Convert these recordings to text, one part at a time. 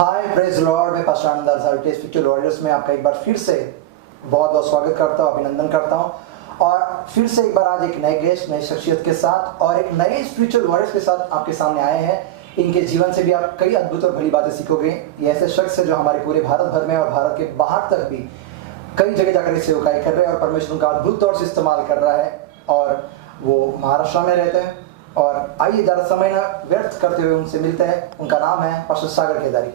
हाय praise Lord, मैं pastor आनंद अल्साल्टी spiritual warriors में आपका एक बार फिर से बहुत बहुत स्वागत करता हूँ, अभिनंदन करता हूँ। और फिर से एक बार आज एक नए गेस्ट, नई शख्सियत के साथ और एक नए स्पिरिचुअल वॉरियर्स के साथ आपके सामने आए हैं। इनके जीवन से भी आप कई अद्भुत और भली बातें सीखोगे। ये ऐसे शख्स है जो हमारे पूरे भारत भर में और भारत के बाहर तक भी कई जगह जाकर सेवकाई कर रहे हैं और परमेश्वर उनका अद्भुत तौर से इस्तेमाल कर रहा है। और वो महाराष्ट्र में रहते हैं। और आइए ज़्यादा समय ना व्यर्थ करते हुए उनसे मिलते हैं। उनका नाम है pastor Sagar Kedari.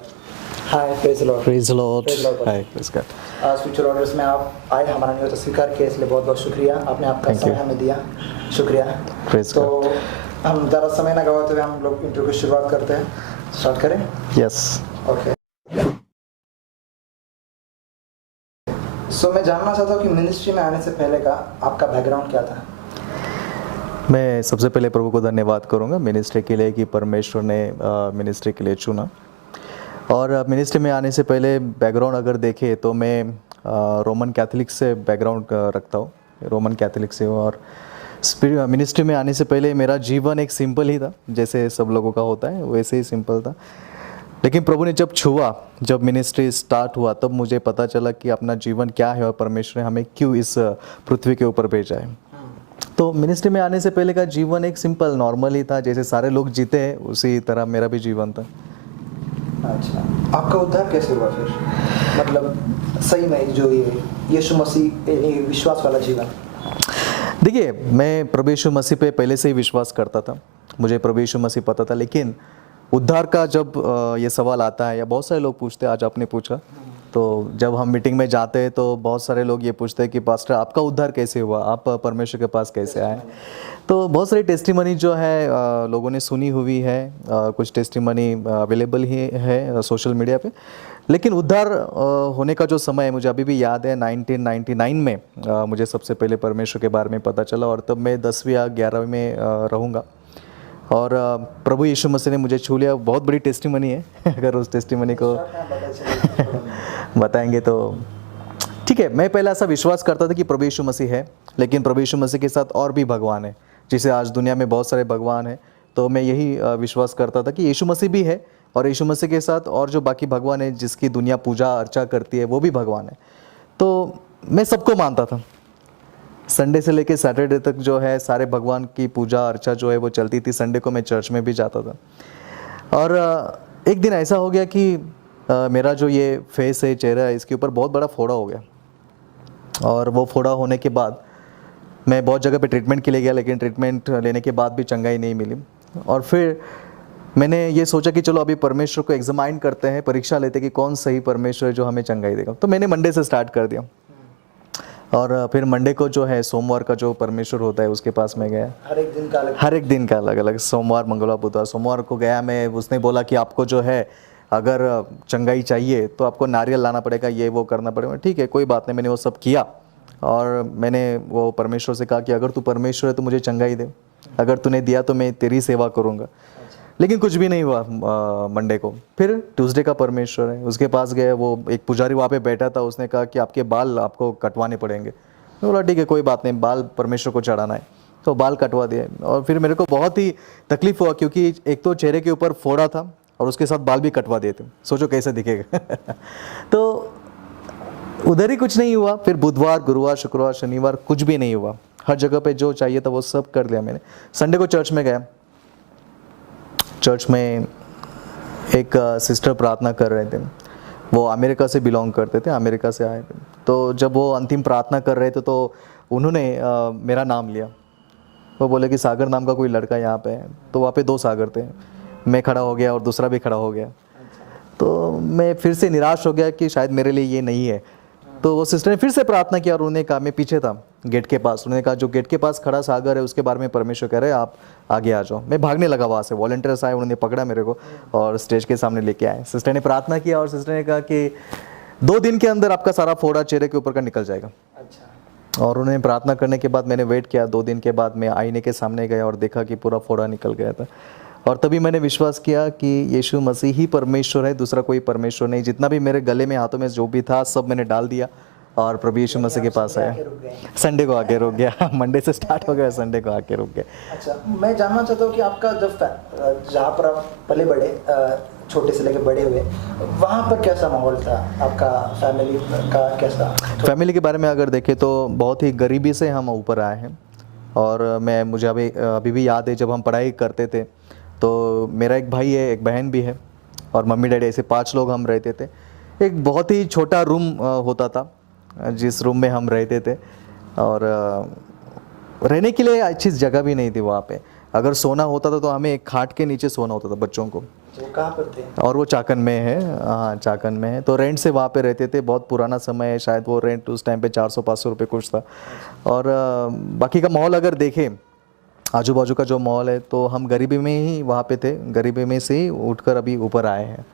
Hi, praise Lord. Praise Lord. Hi, praise God. Spiritual audience में आप आए, हमारा नियोजन स्वीकार किया, इसलिए बहुत बहुत शुक्रिया। आपने आपका समय हमें दिया, शुक्रिया। तो हम ज़्यादा समय ना गवाते हुए हम लोग इंटरव्यू की शुरुआत करते हैं। स्टार्ट करें? यस। ओके। सो मैं जानना चाहता हूँ कि मिनिस्ट्री में आने से पहले का आपका बैकग्राउंड क्या था? मैं सबसे पहले प्रभु को धन्यवाद करूंगा मिनिस्ट्री के लिए कि परमेश्वर ने मिनिस्ट्री के लिए चुना। और मिनिस्ट्री में आने से पहले बैकग्राउंड अगर देखें तो मैं रोमन कैथोलिक से बैकग्राउंड रखता हूँ, रोमन कैथोलिक से। और मिनिस्ट्री में आने से पहले मेरा जीवन एक सिंपल ही था, जैसे सब लोगों का होता है वैसे ही सिंपल था। लेकिन प्रभु ने जब छुआ, जब मिनिस्ट्री स्टार्ट हुआ, तब मुझे पता चला कि अपना जीवन क्या है और परमेश्वर ने हमें क्यों इस पृथ्वी के ऊपर भेजा है। तो मिनिस्ट्री में आने से पहले का जीवन एक सिंपल नॉर्मल ही था, जैसे सारे लोग जीते हैं उसी तरह मेरा भी जीवन था। अच्छा, आपका उद्धार कैसे हुआ फिर? मतलब सही में जो ये यीशु मसीह विश्वास वाला जीवन। देखिए, मैं प्रभु यीशु मसीह पे पहले से ही विश्वास करता था, मुझे प्रभु यीशु मसीह पता था। लेकिन उद्धार का जब ये सवाल आता है, या बहुत सारे लोग पूछते हैं, आज आपने पूछा, तो जब हम मीटिंग में जाते हैं तो बहुत सारे लोग ये पूछते हैं कि पास्टर आपका उद्धार कैसे हुआ, आप परमेश्वर के पास कैसे आए। तो बहुत सारी टेस्टिमनी जो है लोगों ने सुनी हुई है, कुछ टेस्टिमनी अवेलेबल ही है सोशल मीडिया पे। लेकिन उद्धार होने का जो समय है मुझे अभी भी याद है, 1999 में मुझे सबसे पहले परमेश्वर के बारे में पता चला। और तब मैं 10वीं या 11वीं में रहूँगा। और प्रभु यीशु मसीह ने मुझे छू लिया। बहुत बड़ी टेस्टिमनी है अगर उस टेस्टिमनी को बताएंगे तो ठीक है। मैं पहले ऐसा विश्वास करता था कि प्रभु यीशु मसीह है, लेकिन प्रभु यीशु मसीह के साथ और भी भगवान है, जिसे आज दुनिया में बहुत सारे भगवान हैं। तो मैं यही विश्वास करता था कि यीशु मसीह भी है, और यीशु मसीह के साथ और जो बाकी भगवान है जिसकी दुनिया पूजा अर्चा करती है वो भी भगवान है। तो मैं सबको मानता था। संडे से लेके सैटरडे तक जो है सारे भगवान की पूजा अर्चा जो है वो चलती थी। संडे को मैं चर्च में भी जाता था। और एक दिन ऐसा हो गया कि मेरा जो ये फेस है, चेहरा है, इसके ऊपर बहुत बड़ा फोड़ा हो गया। और वो फोड़ा होने के बाद मैं बहुत जगह पे ट्रीटमेंट के लिए गया, लेकिन ट्रीटमेंट लेने के बाद भी चंगाई नहीं मिली। और फिर मैंने ये सोचा कि चलो अभी परमेश्वर को एग्जामाइन करते हैं, परीक्षा लेते कि कौन सही परमेश्वर है जो हमें चंगाई देगा। तो मैंने मंडे से स्टार्ट कर दिया। और फिर मंडे को जो है सोमवार का जो परमेश्वर होता है उसके पास में गया। हर एक दिन का अलग अलग, सोमवार, मंगलवार, बुधवार। सोमवार को गया मैं, उसने बोला कि आपको जो है अगर चंगाई चाहिए तो आपको नारियल लाना पड़ेगा, ये वो करना पड़ेगा। ठीक है, कोई बात नहीं। मैंने वो सब किया और मैंने वो परमेश्वर से कहा कि अगर तू परमेश्वर है तो मुझे चंगाई दे, अगर तूने दिया तो मैं तेरी सेवा करूँगा। लेकिन कुछ भी नहीं हुआ मंडे को। फिर ट्यूसडे का परमेश्वर है, उसके पास गए। वो एक पुजारी वहाँ पे बैठा था, उसने कहा कि आपके बाल आपको कटवाने पड़ेंगे। मैं बोला ठीक है, कोई बात नहीं, बाल परमेश्वर को चढ़ाना है। तो बाल कटवा दिए। और फिर मेरे को बहुत ही तकलीफ हुआ, क्योंकि एक तो चेहरे के ऊपर फोड़ा था और उसके साथ बाल भी कटवा दिए थे। सोचो कैसे दिखेगा तो उधर ही कुछ नहीं हुआ। फिर बुधवार, गुरुवार, शुक्रवार, शनिवार कुछ भी नहीं हुआ। हर जगह पे जो चाहिए था वो सब कर लिया मैंने। संडे को चर्च में गया। चर्च में एक सिस्टर प्रार्थना कर रहे थे। वो अमेरिका से बिलोंग करते थे, अमेरिका से आए थे। तो जब वो अंतिम प्रार्थना कर रहे थे तो उन्होंने मेरा नाम लिया। वो बोले कि सागर नाम का कोई लड़का यहाँ पे है। तो वहाँ पे 2 सागर थे, मैं खड़ा हो गया और दूसरा भी खड़ा हो गया। तो मैं फिर से निराश हो गया कि शायद मेरे लिए ये नहीं है। तो वो सिस्टर ने फिर से प्रार्थना किया और उन्होंने कहा, मैं पीछे था गेट के पास, उन्होंने कहा जो गेट के पास खड़ा सागर है उसके बारे में परमेश्वर कह रहे हैं, आप आगे आ जाओ। मैं भागने लगा वहाँ से। वॉलंटियर्स आए, उन्होंने पकड़ा मेरे को और स्टेज के सामने लेके आए। सिस्टर ने प्रार्थना किया और सिस्टर ने कहा कि 2 दिन के अंदर आपका सारा फोड़ा चेहरे के ऊपर का निकल जाएगा। अच्छा। और उन्होंने प्रार्थना करने के बाद मैंने वेट किया। 2 दिन के बाद मैं आईने के सामने गया और देखा कि पूरा फोड़ा निकल गया था। और तभी मैंने विश्वास किया कि यीशु मसीह ही परमेश्वर है, दूसरा कोई परमेश्वर नहीं। जितना भी मेरे गले में, हाथों में जो भी था सब मैंने डाल दिया और प्रभु यीशु मसीह के पास आया। संडे को आके रुक गया। मंडे से स्टार्ट हो गया, संडे को आके रुक गया। अच्छा, मैं जानना चाहता हूँ कि आपका जब जहाँ पर आप पले बड़े छोटे से लेकर बड़े हुए, वहाँ पर कैसा माहौल था आपका, फैमिली का कैसा? फैमिली के बारे में अगर देखें तो बहुत ही गरीबी से हम ऊपर आए हैं। और मुझे अभी भी याद है जब हम पढ़ाई करते थे तो मेरा एक भाई है, एक बहन भी है, और मम्मी डैडी, ऐसे 5 लोग हम रहते थे। एक बहुत ही छोटा रूम होता था जिस रूम में हम रहते थे, और रहने के लिए अच्छी जगह भी नहीं थी वहाँ पे। अगर सोना होता था तो हमें एक खाट के नीचे सोना होता था बच्चों को। वो कहाँ पर थे? और वो चाकन में है, हाँ चाकन में है। तो रेंट से वहाँ पे रहते थे। बहुत पुराना समय है, शायद वो रेंट उस टाइम पे 400-500 रुपये कुछ था। और बाकी का माहौल अगर देखें, आजू बाजू का जो माहौल है, तो हम गरीबी में ही वहाँ पे थे, गरीबी में से ही उठकर अभी ऊपर आए हैं।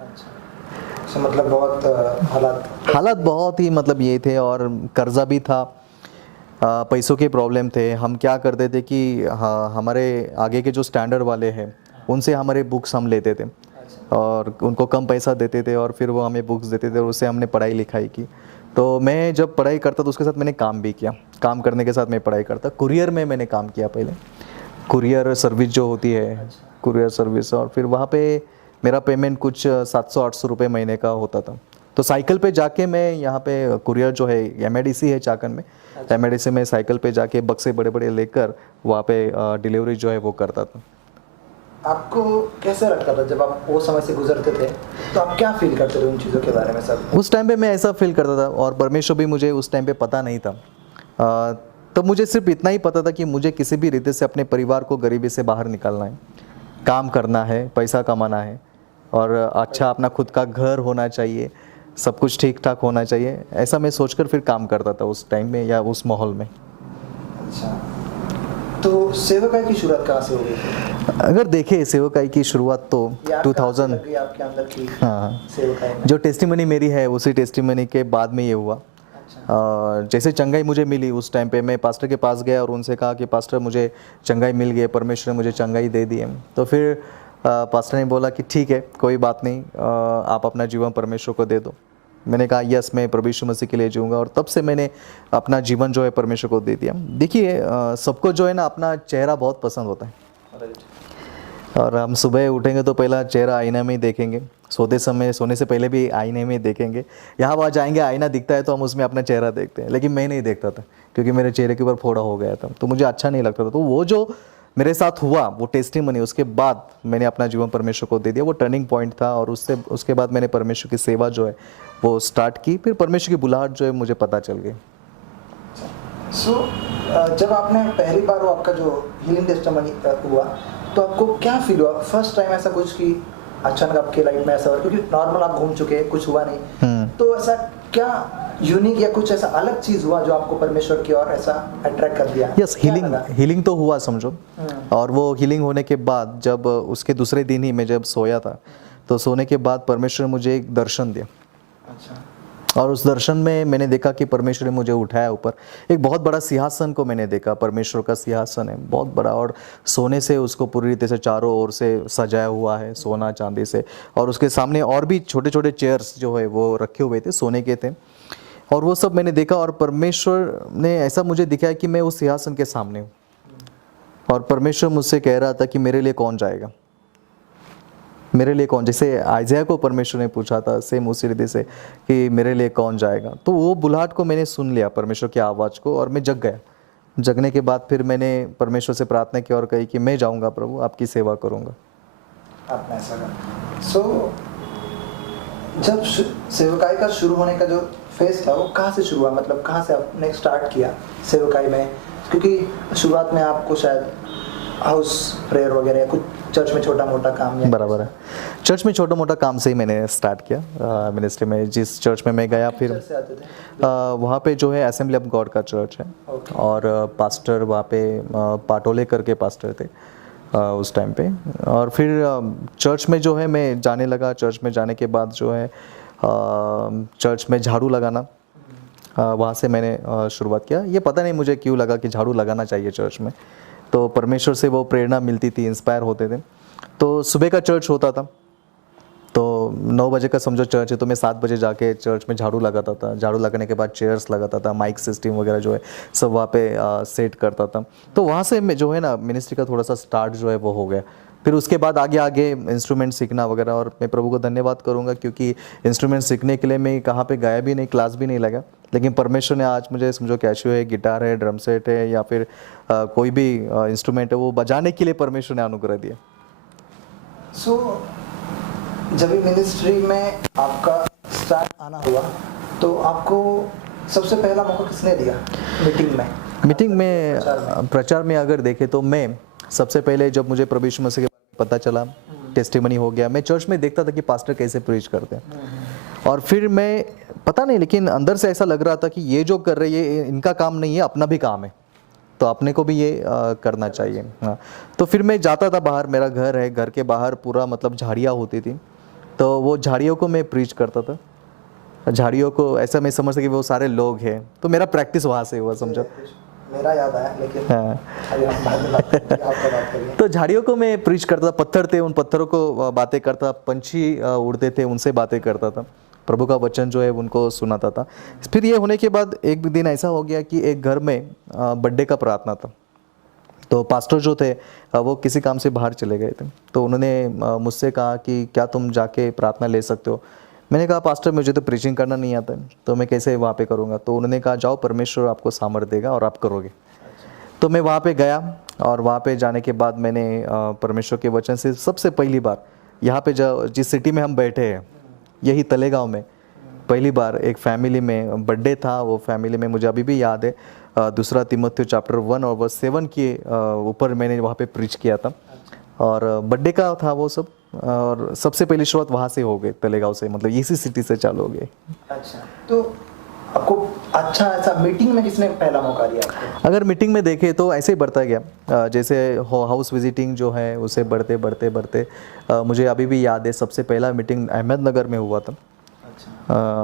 अच्छा, मतलब बहुत हालात बहुत ही मतलब ये थे, और कर्जा भी था, पैसों के प्रॉब्लम थे। हम क्या करते थे कि हाँ, हमारे आगे के जो स्टैंडर्ड वाले हैं उनसे हमारे बुक्स हम लेते थे और उनको कम पैसा देते थे, और फिर वो हमें बुक्स देते थे और उससे हमने पढ़ाई लिखाई की। तो मैं जब पढ़ाई करता तो उसके साथ मैंने काम भी किया, काम करने के साथ मैं पढ़ाई करता। कुरियर में मैंने काम किया पहले, कुरियर सर्विस जो होती है, कुरियर सर्विस। और फिर वहाँ पे मेरा पेमेंट कुछ 700-800 रुपये महीने का होता था। तो साइकिल पे जाके मैं यहाँ पे कुरियर जो है एमआईडीसी है चाकन में, एमआईडीसी में साइकिल पे जाके बक्से बड़े बड़े लेकर वहाँ पे डिलीवरी जो है वो करता था। आपको कैसे लगता था जब आप वो समय से गुजरते थे, तो आप क्या फील करते थे उन चीज़ों के बारे में सब? उस टाइम पे मैं ऐसा फील करता था, और परमेश्वर भी मुझे उस टाइम पे पता नहीं था। तब मुझे सिर्फ इतना ही पता था कि मुझे किसी भी रीति से अपने परिवार को गरीबी से बाहर निकालना है, काम करना है, पैसा कमाना है, और अच्छा अपना खुद का घर होना चाहिए, सब कुछ ठीक ठाक होना चाहिए। ऐसा मैं सोचकर फिर काम करता था उस टाइम में या उस माहौल में। अच्छा, तो सेवकाई की शुरुआत कहाँ से हो गई थी? अगर देखें सेवकाई की शुरुआत तो 2000 आपके अंदर की हाँ, सेवकाई में? जो टेस्टिमनी मेरी है उसी टेस्टिमनी के बाद में ये हुआ। अच्छा। जैसे चंगाई मुझे मिली उस टाइम पे, मैं पास्टर के पास गया और उनसे कहा कि पास्टर मुझे चंगाई मिल गई, परमेश्वर ने मुझे चंगाई दे दी है। तो फिर पास्टर ने बोला कि ठीक है, कोई बात नहीं, आप अपना जीवन परमेश्वर को दे दो। मैंने कहा यस, मैं प्रभु यीशु मसीह के लिए जीऊँगा, और तब से मैंने अपना जीवन जो है परमेश्वर को दे दिया। देखिए सबको जो है ना अपना चेहरा बहुत पसंद होता है, और हम सुबह उठेंगे तो पहला चेहरा आईना में ही देखेंगे, सोने से पहले भी आईने में ही देखेंगे। यहाँ वहाँ जाएंगे, आईना दिखता है तो हम उसमें अपना चेहरा देखते हैं, लेकिन मैं नहीं देखता था क्योंकि मेरे चेहरे के ऊपर फोड़ा हो गया था, तो मुझे अच्छा नहीं लगता था। तो वो जो मेरे साथ हुआ वो टेस्टिमनी, उसके बाद मैंने अपना जीवन परमेश्वर को दे दिया, वो टर्निंग पॉइंट था। और उसके बाद मैंने परमेश्वर की सेवा जो है वो स्टार्ट की, फिर परमेश्वर की बुलाहट जो है मुझे पता चल गई। जब आपने पहली बार वो आपका जो हीलिंग टेस्टिमनी हुआ, तो आपको क्या फील हुआ फर्स्ट टाइम? ऐसा कुछ कि अचानक आपके लाइफ में ऐसा हुआ, क्योंकि नॉर्मल आप घूम चुके हैं, कुछ हुआ नहीं, तो ऐसा क्या यूनिक या कुछ ऐसा अलग चीज हुआ जो आपको परमेश्वर की ओर ऐसा अट्रैक्ट कर दिया? यस, हीलिंग तो हुआ समझो। और वो हीलिंग होने के बाद जब उसके दूसरे दिन ही मैं जब सोया था, तो सोने के बाद परमेश्वर ने मुझे एक दर्शन दिया। अच्छा। और उस दर्शन में मैंने देखा कि परमेश्वर ने मुझे उठाया ऊपर, एक बहुत बड़ा सिंहासन को मैंने देखा। परमेश्वर का सिंहासन है बहुत बड़ा, और सोने से उसको पूरी रीति से चारों ओर से सजाया हुआ है, सोना चांदी से। और उसके सामने और भी छोटे छोटे चेयर्स जो है वो रखे हुए थे, सोने के थे। और वो सब मैंने देखा, और परमेश्वर ने ऐसा मुझे दिखाया कि मैं उस सिंहासन के सामने हूँ, और परमेश्वर मुझसे कह रहा था कि मेरे लिए कौन जाएगा, मेरे लिए कौन। जैसे आइज़ाया को परमेश्वर ने पूछा था सेम उसी रीति से कि मेरे लिए कौन जाएगा। तो वो बुलाहट को मैंने सुन लिया, परमेश्वर की आवाज़ को, और मैं जग गया। जगने के बाद फिर मैंने परमेश्वर से प्रार्थना की और कही कि मैं जाऊंगा प्रभु, आपकी सेवा करूंगा। आपने ऐसा कहा। सो जब सेवकाई का शुरू होने का जो फेज था वो कहाँ से शुरू हुआ, मतलब कहाँ से आपने स्टार्ट किया सेवकाई में? क्योंकि शुरुआत में आपको शायद हाउस प्रेयर वगैरह कुछ चर्च में छोटा मोटा काम, या बराबर है, चर्च में छोटा मोटा काम से ही मैंने स्टार्ट किया मिनिस्ट्री में। जिस चर्च में मैं गया फिर वहाँ पे जो है असेंबली ऑफ गॉड का चर्च है, और पास्टर वहाँ पे पाटोले करके पास्टर थे उस टाइम पे। और फिर चर्च में जो है मैं जाने लगा। चर्च में जाने के बाद जो है चर्च में झाड़ू लगाना, वहाँ से मैंने शुरुआत किया। ये पता नहीं मुझे क्यों लगा कि झाड़ू लगाना चाहिए चर्च में, तो परमेश्वर से वो प्रेरणा मिलती थी, इंस्पायर होते थे। तो सुबह का चर्च होता था, तो 9 बजे का समझो चर्च है, तो मैं 7 बजे जाके चर्च में झाड़ू लगाता था। झाड़ू लगाने के बाद चेयर्स लगाता था, माइक सिस्टम वगैरह जो है सब वहाँ पे सेट करता था। तो वहाँ से मैं जो है ना मिनिस्ट्री का थोड़ा सा स्टार्ट जो है वो हो गया। फिर उसके बाद आगे आगे इंस्ट्रूमेंट सीखना वगैरह। और मैं प्रभु को धन्यवाद करूँगा क्योंकि इंस्ट्रूमेंट सीखने के लिए मैं कहाँ पे गाया भी नहीं, क्लास भी नहीं लगा, लेकिन परमेश्वर ने आज मुझे समझो कैशियो है, गिटार है, ड्रम सेट है या फिर कोई भी इंस्ट्रूमेंट है वो बजाने के लिए परमेश्वर ने अनुग्रह दिया। सो जब मिनिस्ट्री में आपका स्टार्ट आना हुआ तो आपको सबसे पहला मौका किसने दिया मीटिंग में? मीटिंग में प्रचार में अगर देखें तो मैं सबसे पहले जब मुझे प्रभु यीशु मसीह के बारे में पता चला, टेस्टिमनी हो गया, मैं चर्च में देखता था कि पास्टर कैसे प्रीच करते हैं और फिर मैं पता नहीं लेकिन अंदर से ऐसा लग रहा था कि ये जो कर रहे हैं ये इनका काम नहीं है, अपना भी काम है, तो अपने को भी ये करना चाहिए। हाँ, तो फिर मैं जाता था बाहर, मेरा घर है, घर के बाहर पूरा मतलब झाड़ियाँ होती थी, तो वो झाड़ियों को मैं प्रीच करता था। झाड़ियों को ऐसा मैं समझता कि वो सारे लोग हैं, तो मेरा प्रैक्टिस वहाँ से हुआ समझो। मेरा याद आया लेकिन हाँ। अभी हम बाद में बात करेंगे, आपका बात करिए। तो झाड़ियों को मैं प्रीच करता था, पत्थर थे उन पत्थरों को बातें करता, पंछी उड़ते थे उनसे बातें करता था, प्रभु का वचन जो है उनको सुनाता था। फिर ये होने के बाद एक दिन ऐसा हो गया कि एक घर में बर्थडे का प्रार्थना था, तो पास्टर जो थे वो किसी काम से बाहर चले गए थे, तो उन्होंने मुझसे कहा कि क्या तुम जाके प्रार्थना ले सकते हो? मैंने कहा पास्टर मुझे तो प्रीचिंग करना नहीं आता है, तो मैं कैसे वहाँ पे करूँगा? तो उन्होंने कहा जाओ, परमेश्वर आपको सामर्थ देगा और आप करोगे। तो मैं वहाँ पे गया और वहाँ पे जाने के बाद मैंने परमेश्वर के वचन से सबसे पहली बार यहाँ पे जिस सिटी में हम बैठे हैं, यही तलेगांव में, पहली बार एक फैमिली में बर्थडे था। वो फैमिली में मुझे अभी भी याद है, दूसरा तीमुथियुस चैप्टर 1 और वर्स 7 के ऊपर मैंने वहाँ पे प्रीच किया था और बर्थडे का था वो सब, और सबसे पहली शुरुआत वहाँ से हो गई, तलेगांव से, मतलब इसी सिटी से चालू हो गई। अच्छा, तो आपको अच्छा ऐसा मीटिंग में किसने पहला मौका दिया आपको? अगर मीटिंग में देखें तो ऐसे ही बढ़ता गया, जैसे हाउस विजिटिंग जो है उसे बढ़ते बढ़ते बढ़ते मुझे अभी भी याद है सबसे पहला मीटिंग अहमदनगर में हुआ था।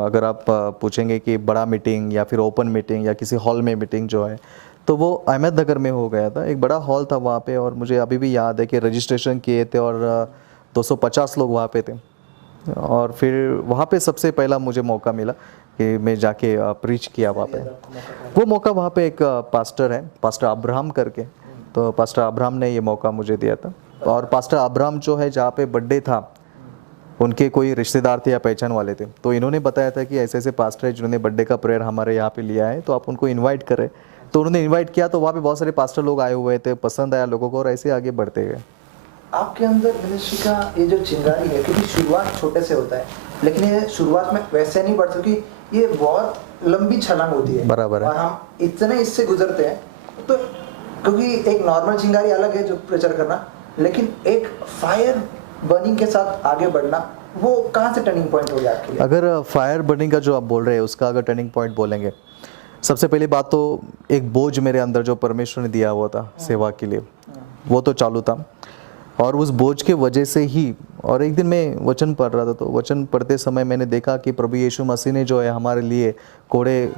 अगर आप पूछेंगे कि बड़ा मीटिंग या फिर ओपन मीटिंग या किसी हॉल में मीटिंग जो है, तो वो अहमदनगर में हो गया था। एक बड़ा हॉल था वहाँ पे और मुझे अभी भी याद है कि रजिस्ट्रेशन किए थे और 250 लोग वहाँ पे थे। और फिर वहाँ पे सबसे पहला मुझे मौका मिला कि मैं जाके प्रीच किया वहाँ पे। वो मौका वहाँ पे एक पास्टर है, पास्टर अब्राहम करके, तो पास्टर अब्राहम ने ये मौका मुझे दिया था। और पास्टर अब्राहम जो है जहाँ पे बर्थडे था, उनके कोई रिश्तेदार थे या पहचान वाले थे, तो इन्होंने बताया था कि ऐसे ऐसे पास्टर है जिन्होंने बर्थडे का प्रेयर हमारे यहाँ पे लिया है, तो आप उनको इनवाइट करें। तो उन्होंने इनवाइट किया, तो वहाँ पे बहुत सारे पास्टर लोग आए हुए थे, पसंद आया लोगों को और ऐसे आगे बढ़ते गए। आपके अंदर मिनिस्ट्री का ये जो चिंगारी है, क्योंकि शुरुआत छोटे से होता है, लेकिन ये शुरुआत में वैसे नहीं बढ़ती क्योंकि ये बहुत लंबी छलांग होती है। बराबर है। और हम इतने इससे गुजरते हैं, तो क्योंकि एक नॉर्मल चिंगारी अलग है जो प्रचार करना, लेकिन एक फायर बर्निंग के साथ आगे बढ़ना, वो कहाँ से टर्निंग पॉइंट हो गया आपके लिए? अगर फायर बर्निंग का जो आप बोल रहे हैं उसका अगर टर्निंग पॉइंट बोलेंगे, सबसे पहली बात तो एक बोझ मेरे अंदर जो परमेश्वर ने दिया हुआ था सेवा के लिए, वो तो चालू था। और उस बोझ के वजह से ही, और एक दिन मैं वचन पढ़ रहा था, तो वचन पढ़ते समय मैंने देखा कि प्रभु यीशु मसीह ने जो है हमारे लिए कोड़े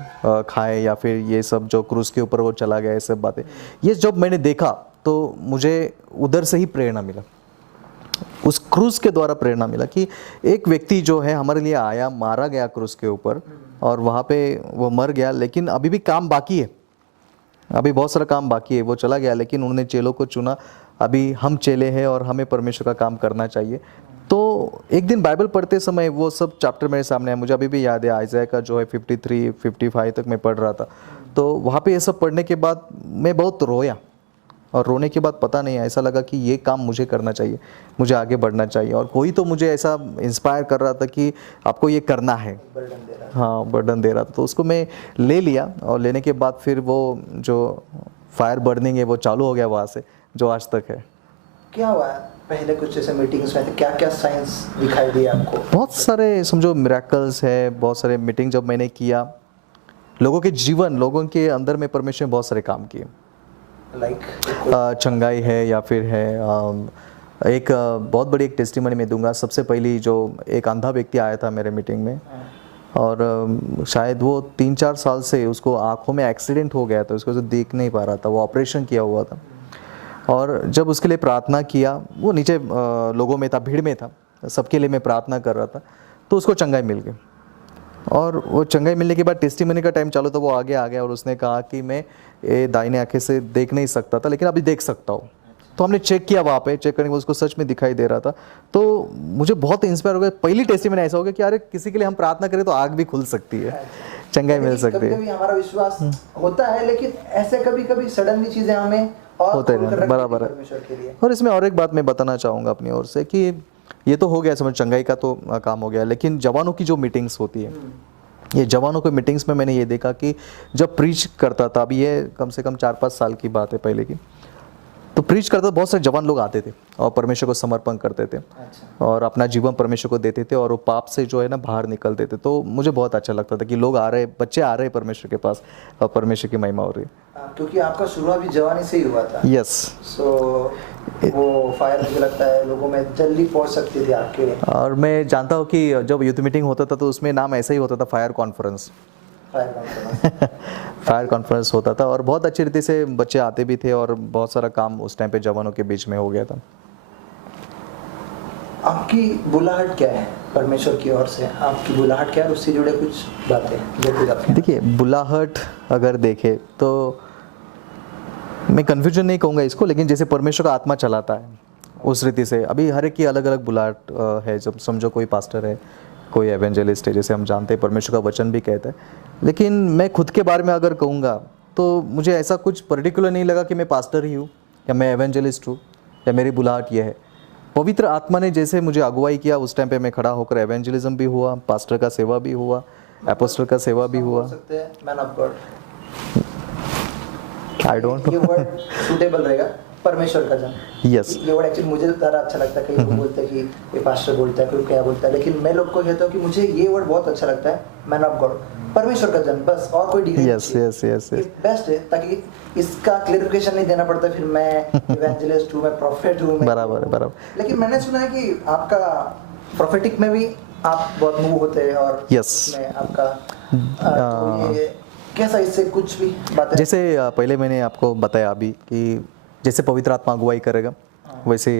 खाए या फिर ये सब जो क्रूस के ऊपर वो चला गया, ये सब बातें, ये जब मैंने देखा तो मुझे उधर से ही प्रेरणा मिला, उस क्रूस के द्वारा प्रेरणा मिला कि एक व्यक्ति जो है हमारे लिए आया, मारा गया क्रूस के ऊपर और वहाँ पे वो मर गया, लेकिन अभी भी काम बाकी है, अभी बहुत सारा काम बाकी है। वो चला गया लेकिन उन्होंने चेलों को चुना, अभी हम चेले हैं और हमें परमेश्वर का काम करना चाहिए। तो एक दिन बाइबल पढ़ते समय वो सब चैप्टर मेरे सामने है, मुझे अभी भी याद है, आइज़ाया का जो है 53 55 तक मैं पढ़ रहा था। तो वहाँ पे ये सब पढ़ने के बाद मैं बहुत रोया, और रोने के बाद पता नहीं ऐसा लगा कि ये काम मुझे करना चाहिए, मुझे आगे बढ़ना चाहिए, और कोई तो मुझे ऐसा इंस्पायर कर रहा था कि आपको ये करना है, हाँ बर्डन दे रहा था। तो उसको मैं ले लिया और लेने के बाद फिर वो जो फायर बर्निंग है वो चालू हो गया वहाँ से, जो आज तक है। क्या हुआ पहले कुछ ऐसे मीटिंग्स में, क्या क्या साइंस दिखाई दिए आपको? बहुत सारे समझो मिरेकल्स है, बहुत सारे मीटिंग जब मैंने किया, लोगों के जीवन, लोगों के अंदर में परमेश्वर ने बहुत सारे काम किए, चंगाई है या फिर है एक बहुत बड़ी एक टेस्टिमनी मैं दूंगा। सबसे पहली जो एक अंधा व्यक्ति आया था मेरे मीटिंग में, और शायद वो 3-4 साल से उसको आँखों में एक्सीडेंट हो गया था, उसको तो देख नहीं पा रहा था, वो ऑपरेशन किया हुआ था। और जब उसके लिए प्रार्थना किया, वो नीचे लोगों में था, भीड़ में था, सबके लिए मैं प्रार्थना कर रहा था, तो उसको चंगाई मिल गई। और वो चंगाई मिलने के बाद टेस्टिमनी का टाइम चालू था, वो आगे आ गया और उसने कहा कि मैं ये दाहिने आंखें से देख नहीं सकता था लेकिन अभी देख सकता हूँ। तो हमने चेक किया वहाँ पे, चेक करने के बाद उसको सच में दिखाई दे रहा था। तो मुझे बहुत इंस्पायर हो गया। पहली टेस्टिमनी ऐसा हो गया कि अरे किसी के लिए हम प्रार्थना करें तो आग भी खुल सकती है, चंगाई मिल सकती कभी है। कभी हमारा विश्वास होता है, लेकिन ऐसे कभी कभी सडनली चीजें हमें और होते हैं, खोलकर रख देती बराबर है। परमेश्वर के लिए। और इसमें और एक बात मैं बताना चाहूँगा अपनी ओर से कि ये तो हो गया समझ, चंगाई का तो काम हो गया, लेकिन जवानों की जो मीटिंग्स होती है, ये जवानों के मीटिंग्स में मैंने ये देखा कि जब प्रीच करता था, अभी ये कम से कम 4-5 साल की बात है पहले की, तो प्रीच करता बहुत सारे जवान लोग आते थे और परमेश्वर को समर्पण करते थे अच्छा। और अपना जीवन परमेश्वर को देते थे और वो पाप से जो है ना बाहर निकलते थे। तो मुझे बहुत अच्छा लगता था कि लोग आ रहे, बच्चे आ रहे परमेश्वर के पास और परमेश्वर की महिमा हो रही है। क्योंकि आपका शुरुआत भी जवानी से ही हुआ था। यस। सो वो फायर मुझे लगता है लोगों में जल्दी पहुंच सकती थी आपके। और मैं जानता हूँ कि जब यूथ मीटिंग होता था तो उसमें नाम ऐसा ही होता था, fire conference. Fire conference. Fire conference होता था और बहुत अच्छी रीति से बच्चे आते भी थे और बहुत सारा काम उस टाइम पे जवानों के बीच में हो गया था। आपकी बुलाहट क्या है परमेश्वर की ओर से? आपकी बुलाहट क्या है, उससे जुड़े कुछ बातें जो कुछ आपके। देखिए, बुलाहट अगर देखें तो मैं कन्फ्यूजन नहीं कहूँगा इसको, लेकिन जैसे परमेश्वर का आत्मा चलाता है उस रीति से। अभी हर एक की अलग अलग बुलाहट है। जब समझो कोई पास्टर है, कोई एवेंजलिस्ट है, जैसे हम जानते हैं परमेश्वर का वचन भी कहता है। लेकिन मैं खुद के बारे में अगर कहूँगा तो मुझे ऐसा कुछ पर्टिकुलर नहीं लगा कि मैं पास्टर ही हूँ या मैं एवेंजलिस्ट हूँ या मेरी बुलाहट ये है। पवित्र आत्मा ने जैसे मुझे अगुवाई किया उस टाइम पे मैं खड़ा होकर एवेंजलिज्म भी हुआ, पास्टर का सेवा भी हुआ, एपोस्टल का सेवा भी हुआ। सकते हैं man of God. I don't ये नो। वर्ड सूटेबल रहेगा, परमेश्वर का जन। यस। ये वर्ड एक्चुअली मुझे ज़्यादा अच्छा लगता है। कई लोग बोलते हैं कि कोई पास्टर बोलता है, कोई क्या बोलता है, लेकिन मैं लोग को कहता हूँ कि मुझे ये वर्ड बहुत अच्छा लगता है, मैन ऑफ गॉड, परमेश्वर का जन। बस और कोई degree yes yes yes yes. Best है, ताकि इसका क्लेरिफिकेशन नहीं देना पड़ता फिर मैं इवेंजलिस्ट हूँ, मैं प्रॉफिट हूँ। बराबर है, बराबर। लेकिन मैंने सुना है कि आपका प्रोफेटिक में भी आप बहुत मूव होते हैं और Yes. उसमें आपका तो ये कैसा, इससे कुछ भी बातें। जैसे पहले मैंने आपको बताया अभी कि जैसे पवित्र आत्मा अगुवाई करेगा वैसे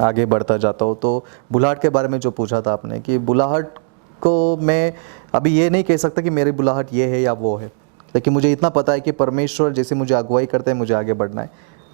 आगे बढ़ता जाता हूँ। तो बुलाहट के बारे में जो पूछा था आपने, कि बुलाहट को मैं अभी ये नहीं कह सकता कि मेरी बुलाहट ये है या वो है, लेकिन मुझे इतना पता है कि परमेश्वर जैसे मुझे अगुवाई करते हैं मुझे आगे बढ़ना है।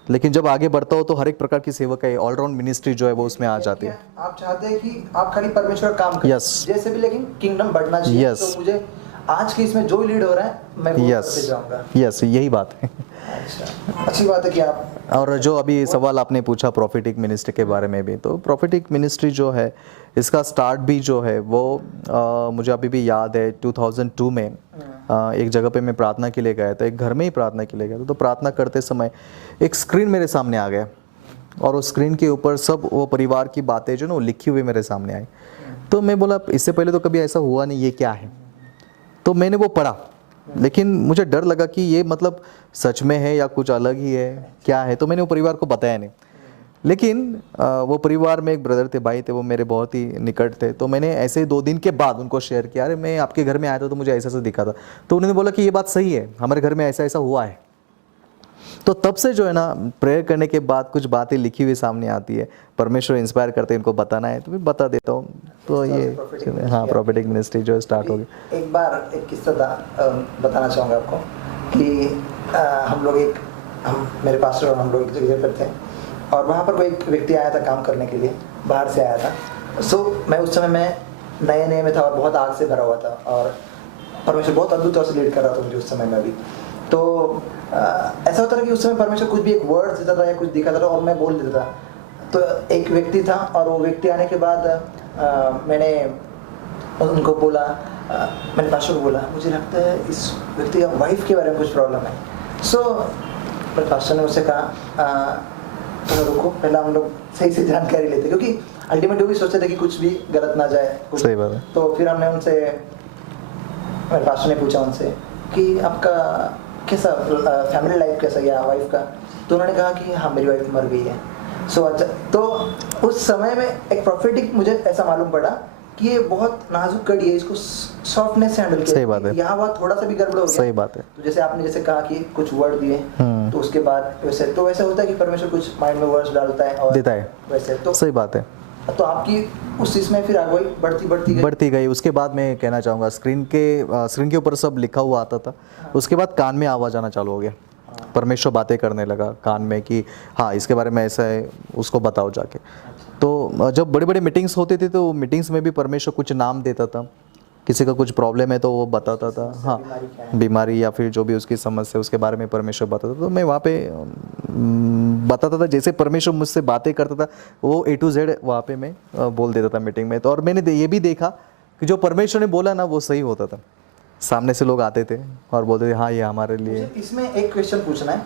लेकिन जब आगे बढ़ता हो तो हर एक प्रकार की सेवा का ऑलराउंड मिनिस्ट्री जो है वो उसमें आ जाती है। आप चाहते हैं कि आप खाली परमेश्वर का काम करें Yes. जैसे भी, लेकिन किंगडम बढ़ना चाहिए। Yes. तो मुझे आज के इसमें जो लीड हो रहा है मैं वो यस करते जाऊंगा। यस, यही बात है। अच्छा, अच्छी बात है कि आप। और जो अभी सवाल आपने पूछा प्रोफेटिक मिनिस्ट्री के बारे में भी, तो प्रोफेटिक मिनिस्ट्री जो है इसका स्टार्ट भी जो है वो मुझे अभी भी याद है 2002 में एक जगह पे मैं प्रार्थना के लिए गया था, एक घर में ही प्रार्थना के लिए गया था। तो प्रार्थना करते समय एक स्क्रीन मेरे सामने आ गया और उस स्क्रीन के ऊपर सब वो परिवार की बातें जो ना वो लिखी हुई मेरे सामने आई। तो मैं बोला इससे पहले तो कभी ऐसा हुआ नहीं, ये क्या है? तो मैंने वो पढ़ा, लेकिन मुझे डर लगा कि ये मतलब सच में है या कुछ अलग ही है, क्या है। तो मैंने वो परिवार को बताया नहीं। लेकिन वो परिवार में एक ब्रदर थे, भाई थे, वो मेरे बहुत ही निकट थे। तो मैंने ऐसे 2 दिन के बाद उनको शेयर किया, अरे मैं आपके घर में आया था तो मुझे ऐसा ऐसा दिखा था। तो उन्होंने बोला कि ये बात सही है, हमारे घर में ऐसा ऐसा हुआ है। तो तब से जो है ना प्रेयर करने के बाद कुछ बातें लिखी हुई सामने आती है, परमेश्वर इंस्पायर करते हैं इनको बताना है तो मैं बता देता हूँ। तो ये हाँ प्रोफेटिक मिनिस्ट्री जो स्टार्ट हो गई। एक बार एक किस्सा बताना चाहूँगा आपको कि हम मेरे पास्टर और हम लोग एक जगह पर थे और वहाँ पर कोई एक व्यक्ति आया था काम करने के लिए, बाहर से आया था। सो मैं उस समय मैं नए में था और बहुत आग से भरा हुआ था और परमेश्वर बहुत अद्भुत तौर से लीड कर रहा था मुझे उस समय में भी। तो ऐसा होता था कि उस समय परमेश्वर कुछ भी एक वर्ड देता था या कुछ दिखाता था और मैं बोल देता था। तो एक व्यक्ति था और वो व्यक्ति आने के बाद मैंने उनको बोला, मैंने पास्टर को बोला मुझे लगता है इस व्यक्ति का वाइफ के बारे में कुछ प्रॉब्लम है। सो पास्टर ने उससे कहा रुको, पहले हम लोग सही से जानकारी लेते, क्योंकि अल्टीमेटली वो भी सोचते थे कि कुछ भी गलत ना जाए। सही बात है। तो फिर हमने उनसे, मेरे पास्टर ने पूछा उनसे कि आपका कैसा फैमिली लाइफ कैसा गया वाइफ का? तो उन्होंने कहा कि हाँ मेरी वाइफ मर गई है। सो अच्छा, तो उस समय में एक प्रोफेटिक मुझे ऐसा मालूम पड़ा कि ये बहुत नाजुक कड़ी है, इसको सॉफ्टनेस से हैंडल किया। सही बात है। यहाँ बात थोड़ा सा भी गड़बड़ हो गया। सही बात है। तो जैसे आपने जैसे कहा कि कुछ वर्ड दिए तो उसके बाद वैसे होता है कि परमेश्वर कुछ माइंड में वर्ड्स डालता है और देता है। वैसे तो सही बात है। तो आपकी उस इसमें फिर अगुवाई बढ़ती गई। उसके बाद मैं कहना चाहूँगा स्क्रीन के ऊपर सब लिखा हुआ आता था। उसके बाद कान में आवाज़ आना चालू हो गया परमेश्वर बातें करने लगा कान में कि हाँ इसके बारे में ऐसा है, उसको बताओ जाके। तो जब बड़ी बड़ी मीटिंग्स होती थी तो मीटिंग्स में भी परमेश्वर कुछ नाम देता था, किसी का कुछ प्रॉब्लम है तो वो बताता था, हाँ बीमारी क्या है? बीमारी या फिर जो भी उसकी समस्या उसके बारे में परमेश्वर बताता था। तो मैं वहाँ पे बताता था, जैसे परमेश्वर मुझसे बातें करता था वो A to Z वहाँ पे मैं बोल देता था मीटिंग में। तो और मैंने ये भी देखा कि जो परमेश्वर ने बोला ना वो सही होता था। सामने से लोग आते थे और बोलते थे हाँ ये हमारे लिए। मुझे इसमें एक क्वेश्चन पूछना है,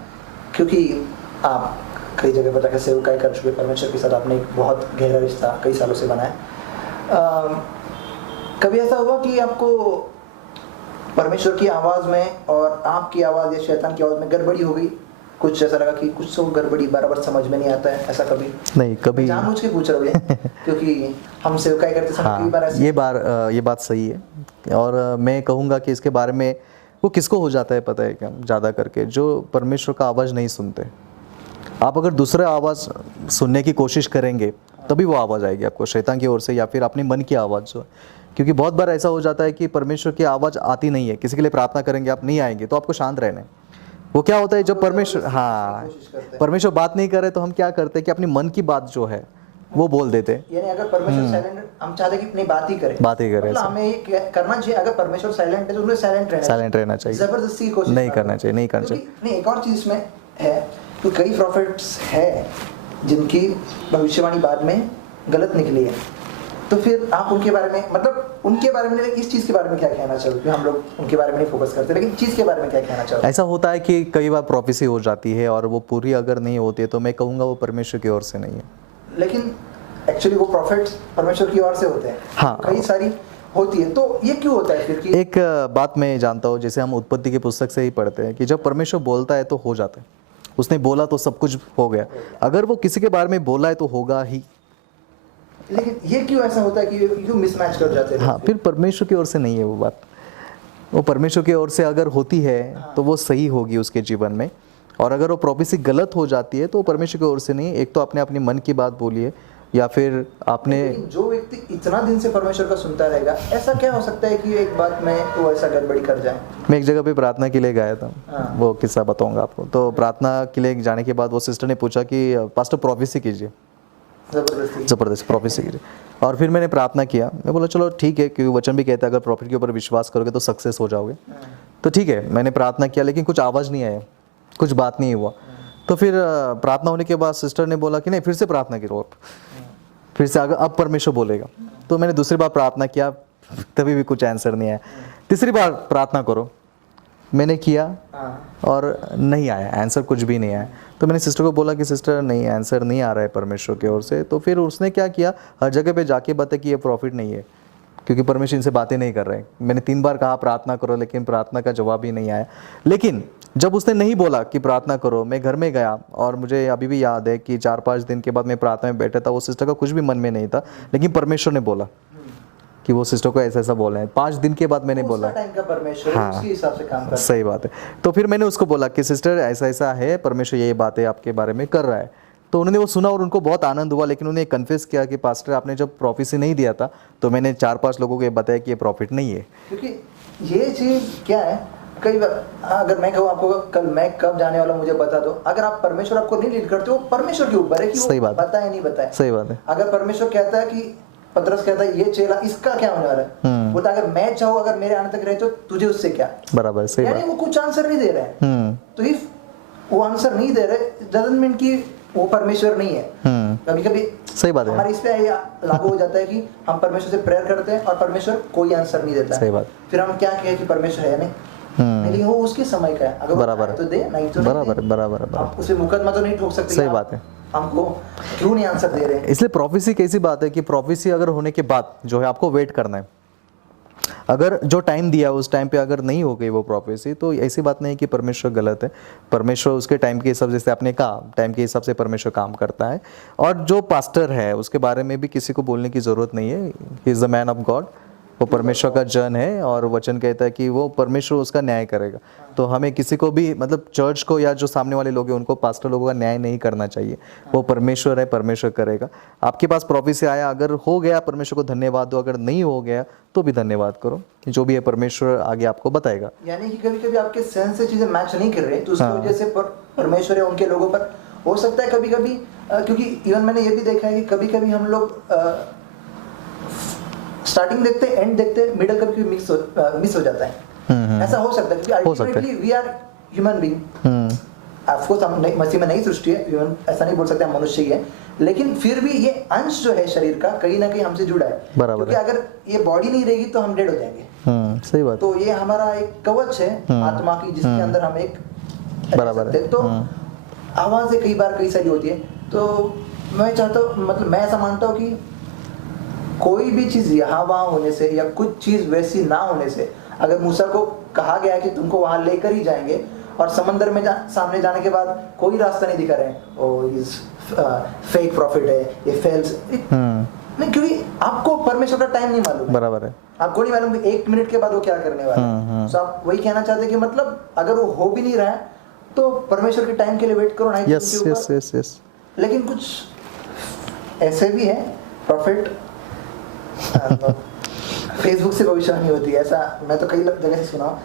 क्योंकि आप कई जगह पर जाकर सेवकाई कर चुके, परमेश्वर के साथ आपने एक बहुत गहरा रिश्ता कई सालों से बनाया। कभी ऐसा हुआ कि आपको परमेश्वर की आवाज़ में और आपकी आवाज़ या शैतान की आवाज़ में गड़बड़ी हो गई? कुछ ऐसा लगा कि कुछ तो गड़बड़ी बराबर समझ में नहीं आता है, ऐसा कभी? नहीं कभी। जानबूझ के पूछ रहा हूँ क्योंकि हम सेवकाई करते समय कई बार ऐसे ये बात सही है। और मैं कहूँगा कि इसके बारे में वो किसको हो जाता है पता है क्या, ज़्यादा करके जो परमेश्वर का आवाज़ नहीं सुनते। आप अगर दूसरा आवाज़ सुनने की कोशिश करेंगे तभी वो आवाज़ आएगी आपको शैतान की ओर से या फिर अपने मन की आवाज़ जो है। क्योंकि बहुत बार ऐसा हो जाता है कि परमेश्वर की आवाज़ आती नहीं है, किसी के लिए प्रार्थना करेंगे आप नहीं आएंगे तो आपको शांत रहना है। वो क्या होता है जब परमेश्वर परमेश्वर बात नहीं करे तो हम क्या करते हैं कि अपनी मन की बात जो है वो बोल देते हैं। यानी अगर परमेश्वर साइलेंट, हम चाहते हैं कि अपनी बात ही करे, मतलब हमें ये करना चाहिए। अगर परमेश्वर साइलेंट है तो उन्हें साइलेंट रहना चाहिए, जबरदस्ती की कोशिश नहीं करना चाहिए, नहीं करना चाहिए। नहीं, एक और चीज इसमें है कि कई प्रॉफिट्स है जिनकी भविष्यवाणी बाद में गलत निकली है, तो फिर आप उनके बारे में, मतलब उनके बारे में, इस चीज के बारे में क्या कहना चाहोगे? हम लोग उनके बारे में नहीं फोकस करते, लेकिन चीज के बारे में क्या कहना चाहोगे? ऐसा होता है कि कई बार प्रोफेसी हो जाती है और वो पूरी अगर नहीं होती है तो मैं कहूँगा वो परमेश्वर की ओर से नहीं है। लेकिन एक्चुअली वो प्रॉफिट्स परमेश्वर की ओर से होते हैं, हाँ कई सारी होती है, तो ये क्यों होता है फिर? कि एक बात मैं जानता हूँ, जैसे हम उत्पत्ति की पुस्तक से ही पढ़ते हैं कि जब परमेश्वर बोलता है तो हो जाता है। उसने बोला तो सब कुछ हो गया। अगर वो किसी के बारे में बोला है तो होगा ही। लेकिन ये क्यों ऐसा होता है कि क्यों मिसमैच कर जाते हैं? हाँ, फिर परमेश्वर की ओर से नहीं है वो बात। वो परमेश्वर की ओर से अगर होती है तो वो सही होगी उसके जीवन में, और अगर वो प्रोफेसी गलत हो जाती है तो परमेश्वर की ओर से नहीं। एक तो आपने अपने मन की बात बोली है या फिर आपने, जो व्यक्ति इतना दिन से परमेश्वर का सुनता रहेगा, ऐसा क्या हो सकता है कि एक बात में वो ऐसा गड़बड़ी कर जाए? मैं एक जगह पे प्रार्थना के लिए गया था, हाँ। वो किस्सा बताऊंगा आपको। तो प्रार्थना के लिए जाने के बाद वो सिस्टर ने पूछा कि पास्टर प्रोफेसी कीजिए, ज़बरदस्त प्रोफेसी कीजिए। और फिर मैंने प्रार्थना किया। मैं बोला चलो ठीक है, क्योंकि वचन भी कहता है अगर प्रॉफिट के ऊपर विश्वास करोगे तो सक्सेस हो जाओगे। तो ठीक है, मैंने प्रार्थना किया, लेकिन कुछ आवाज़ नहीं आया, कुछ बात नहीं हुआ। तो फिर प्रार्थना होने के बाद सिस्टर ने बोला कि नहीं, फिर से प्रार्थना करो आप, फिर से अगर अब परमेश्वर बोलेगा। तो मैंने दूसरी बार प्रार्थना किया, तभी भी कुछ आंसर नहीं आया। तीसरी बार प्रार्थना करो, मैंने किया और नहीं आया आंसर, कुछ भी नहीं आया। तो मैंने सिस्टर को बोला कि सिस्टर नहीं, आंसर नहीं आ रहा है परमेश्वर की ओर से। तो फिर उसने क्या किया, हर जगह पे जाके बताया कि ये प्रॉफिट नहीं है, क्योंकि परमेश्वर इनसे बातें नहीं कर रहे हैं। मैंने 3 बार कहा प्रार्थना करो, लेकिन प्रार्थना का जवाब ही नहीं आया। लेकिन जब उसने नहीं बोला कि प्रार्थना करो, मैं घर में गया और मुझे अभी भी याद है कि 4-5 दिन के बाद मैं प्रार्थना में बैठा था। वो सिस्टर का कुछ भी मन में नहीं था, लेकिन परमेश्वर ने बोला कि वो सिस्टर को ऐसा ऐसा बोला है। 5 दिन के बाद मैंने बोला, टाइम का परमेश्वर हाँ, उसके हिसाब से काम करता है। सही बात है। तो फिर मैंने उसको बोला कि सिस्टर ऐसा ऐसा है, परमेश्वर ये बातें आपके बारे में कर रहा है। तो उन्होंने वो सुना और उनको बहुत आनंद हुआ, लेकिन उन्हें कन्फेस किया कि पास्टर आपने जब प्रोफेसी नहीं दिया था तो मैंने 4-5 लोगों को ये बताया कि ये प्रॉफिट नहीं है। क्योंकि ये चीज़ क्या है, कई बार अगर मैं कहूँ आपको कल मैं कब जाने वाला मुझे बता दो, अगर आप परमेश्वर आपको नहीं लीड करते हो, परमेश्वर के ऊपर है कि सही वो बात, बताए नहीं बताए। सही बात है। अगर परमेश्वर कहता है कि पतरस कहता है ये चेला इसका क्या होने वाला है, बोलता अगर मैं चाहूँ अगर मेरे आने तक रहे तो तुझे उससे क्या, बराबर, सही यानी बात। वो कुछ आंसर नहीं दे रहा है। तो इफ वो आंसर नहीं दे रहे डजंट मीन कि वो परमेश्वर नहीं है। कभी कभी सही बात है, हमारे इस पे लागू हो जाता है कि हम परमेश्वर से प्रेयर करते हैं और परमेश्वर कोई आंसर नहीं देता है। सही बात। फिर हम क्या कहें कि परमेश्वर है नहीं, लेकिन वो उसके समय का है। अगर बराबर तो दे, नहीं तो बराबर बराबर, आप उसे मुकदमा तो नहीं ठोक सकते। सही बात है। हमको क्यों नहीं आंसर दे रहे हैं? इसलिए प्रोफेसी कैसी बात है कि प्रोफेसी अगर होने के बाद जो है आपको वेट करना है। अगर जो टाइम दिया उस टाइम पे अगर नहीं हो गई वो प्रोफेसी, तो ऐसी बात नहीं कि परमेश्वर गलत है। परमेश्वर उसके टाइम के हिसाब से, जैसे आपने कहा, टाइम के हिसाब से परमेश्वर काम करता है। और जो पास्टर है उसके बारे में भी किसी को बोलने की ज़रूरत नहीं है, he is a man of God. वो परमेश्वर का जन है और वचन कहता है कि वो परमेश्वर उसका न्याय करेगा। तो हमें किसी को भी मतलब चर्च को या जो सामने वाले लोग हैं उनको पास्टर लोगों का न्याय नहीं करना चाहिए। वो परमेश्वर है, परमेश्वर करेगा। आपके पास प्रोफेसी आया, अगर हो गया परमेश्वर को धन्यवाद दो, अगर नहीं हो गया तो भी धन्यवाद करो। जो भी है परमेश्वर आगे आपको बताएगा। यानी कि कभी कभी आपके सेंस से चीजें मैच नहीं कर रही तो उसकी वजह से परमेश्वर या उनके लोगों पर हो सकता है कभी कभी, क्योंकि इवन मैंने ये भी देखा है कि कभी कभी हम लोग स्टार्टिंग देखते हैं, एंड देखते हैं, मिडल कभी मिस हो जाता है। ऐसा हो सकता है क्योंकि ultimately we are human being. Of course हम मसीह में नई सृष्टि है, ह्यूमन ऐसा नहीं बोल सकते हम मनुष्य ही है, लेकिन फिर भी ये अंश जो है शरीर का कहीं ना कहीं हमसे जुड़ा है। क्योंकि अगर ये बॉडी नहीं रहेगी तो हम डेड हो जाएंगे। सही बात। तो ये हमारा एक कवच है आत्मा की, जिसके अंदर हम एक बराबर है। तो आवाजें कई बार कई सारी होती है। तो मैं चाहता हूँ, मतलब मैं ऐसा मानता हूँ कि कोई भी चीज यहाँ वहाँ होने से या कुछ चीज वैसी ना होने से, अगर मूसा को कहा गया है कि तुमको वहां लेकर ही जाएंगे और समंदर में सामने जाने के बाद कोई रास्ता नहीं दिखा रहे हैं, ओ इज फेक प्रॉफिट है, ये फेल्स नहीं, क्योंकि आपको परमेश्वर का टाइम नहीं मालूम है। बराबर है। आपको नहीं मालूम कि 1 मिनट के बाद वो क्या करने वाला है। तो आप वही कहना चाहते हैं कि मतलब अगर वो हो भी नहीं रहा है तो परमेश्वर के टाइम के लिए वेट करो। नहीं यस। लेकिन कुछ ऐसे भी है प्रॉफिट फेसबुक से भविष्यवाणी होती है, ऐसा मैं तो कई जगह से सुना हूँ।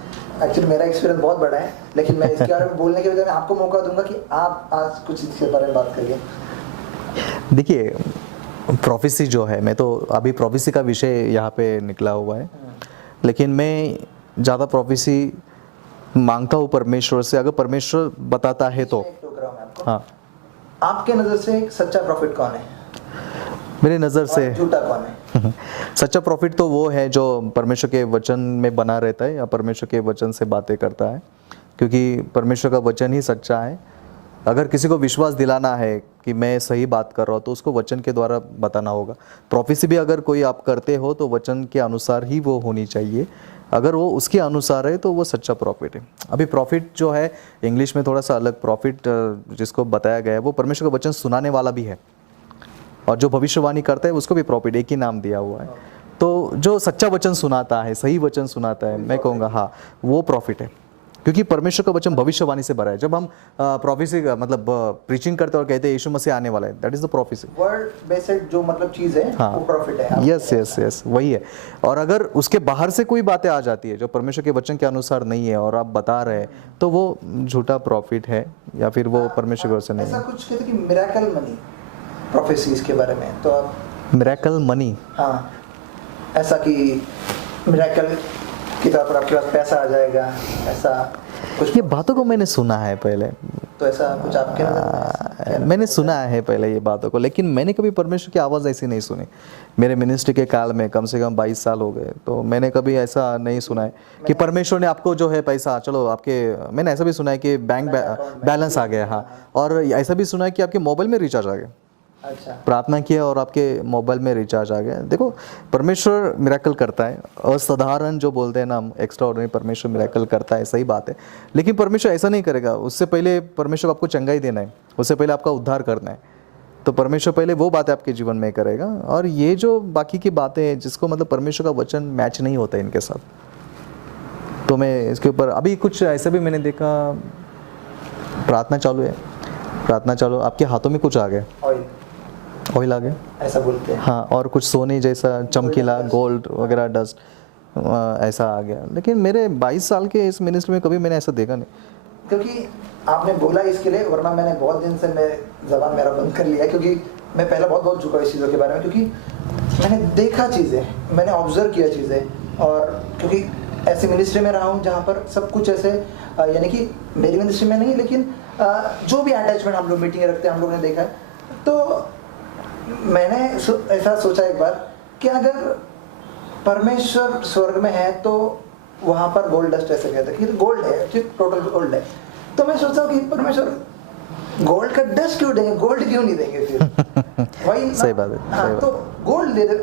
एक्चुअली मेरा एक्सपीरियंस बहुत बड़ा है, लेकिन मैं इसके बारे में बोलने के बजाय आपको मौका दूंगा कि आप आज कुछ इसके बारे में बात करिए। देखिए, प्रोफेसी जो है, मैं तो अभी प्रोफेसी का विषय यहाँ पे निकला हुआ है, लेकिन मैं ज़्यादा प्रोफेसी मांगता हूँ परमेश्वर से। अगर परमेश्वर बताता है तो हाँ। आपके नज़र से एक सच्चा प्रॉफिट कौन है? मेरी नज़र से झूठा कौन है? सच्चा प्रॉफिट तो वो है जो परमेश्वर के वचन में बना रहता है या परमेश्वर के वचन से बातें करता है, क्योंकि परमेश्वर का वचन ही सच्चा है। अगर किसी को विश्वास दिलाना है कि मैं सही बात कर रहा हूँ तो उसको वचन के द्वारा बताना होगा। प्रोफेसी भी अगर कोई आप करते हो तो वचन के अनुसार ही वो होनी चाहिए। अगर वो उसके अनुसार है तो वो सच्चा प्रॉफिट है। अभी प्रॉफिट जो है इंग्लिश में थोड़ा सा अलग प्रॉफिट जिसको बताया गया है, वो परमेश्वर का वचन सुनाने वाला भी है, और जो भविष्यवाणी करता है उसको भी प्रॉफिट, एक ही नाम दिया हुआ है। तो जो सच्चा वचन सुनाता है, सही वचन सुनाता है, मैं कहूँगा हाँ वो प्रॉफिट है, क्योंकि परमेश्वर का वचन भविष्यवाणी से भरा है। जब हम प्रोफेसी मतलब प्रीचिंग करते हैं और कहते हैं यीशु मसीह आने वाला है, that is the prophecy. Word based जो मतलब चीज है हाँ, वो प्रॉफिट है। यस वही है। और अगर उसके बाहर से कोई बातें आ जाती है जो परमेश्वर के वचन के अनुसार नहीं है और आप बता रहे हैं, तो वो झूठा प्रॉफिट है या फिर वो परमेश्वर के वचन नहीं है। ऐसा कुछ कहते कि मिरेकल मनी प्रोफेसीज के बारे में, तो आप मिरेकल मनी, हाँ, ऐसा कि मिरेकल की तरह पर आपके पास पैसा आ जाएगा, ऐसा कुछ? ये बातों को मैंने सुना है पहले, तो ऐसा कुछ आपके मैंने सुना है पहले ये बातों को, लेकिन मैंने कभी परमेश्वर की आवाज़ ऐसी नहीं सुनी। मेरे मिनिस्ट्री के काल में कम से कम 22 साल हो गए, तो मैंने कभी ऐसा नहीं सुना है कि परमेश्वर ने आपको जो है पैसा, चलो आपके, मैंने ऐसा भी सुना है कि बैंक बैलेंस आ गया, हाँ, और ऐसा भी सुना है कि आपके मोबाइल में रिचार्ज आ गया। अच्छा, प्रार्थना किया और आपके मोबाइल में रिचार्ज आ गया। देखो, परमेश्वर मिरेकल करता है, असाधारण जो बोलते हैं ना हम, एक्स्ट्रा ऑर्डिनरी, परमेश्वर मिरेकल करता है, सही बात है। लेकिन परमेश्वर ऐसा नहीं करेगा। उससे पहले परमेश्वर आपको चंगाई देना है, उससे पहले आपका उद्धार करना है। तो परमेश्वर पहले वो बातें आपके जीवन में करेगा, और ये जो बाकी की बातें हैं जिसको मतलब परमेश्वर का वचन मैच नहीं होता है इनके साथ, तो मैं इसके ऊपर अभी कुछ ऐसा भी मैंने देखा, प्रार्थना चालू है, प्रार्थना चालू, आपके हाथों में कुछ आ गया, ऑयल आ गया, ऐसा बोलते हैं, हाँ, और कुछ सोने जैसा चमकीला, गोल्ड वगैरह डस्ट ऐसा आ गया। लेकिन मेरे 22 साल के इस मिनिस्ट्री में कभी मैंने ऐसा देखा नहीं। क्योंकि आपने बोला इसके लिए, वरना मैंने बहुत दिन से मैं जबान मेरा बंद कर लिया, क्योंकि मैं पहले बहुत बोल चुका हूँ इस चीज़ों के बारे में, क्योंकि मैंने देखा चीज़ें, मैंने ऑब्जर्व किया चीज़ें, और क्योंकि ऐसी मिनिस्ट्री में रहा हूँ जहाँ पर सब कुछ ऐसे, यानी कि मेरी मिनिस्ट्री में नहीं, लेकिन जो भी अटैचमेंट हम लोग मीटिंग रखते हैं, हम लोगों ने देखा है। तो मैंने ऐसा सोचा एक बार कि अगर परमेश्वर स्वर्ग में है तो वहाँ पर गोल्ड डस्ट ऐसे कहते हैं कि गोल्ड है, टोटल गोल्ड है। तो मैं सोचता हूँ कि परमेश्वर गोल्ड का डस्ट क्यों देंगे, गोल्ड क्यों नहीं देंगे फिर? वही सही बात है। हाँ, तो गोल्ड दे दे।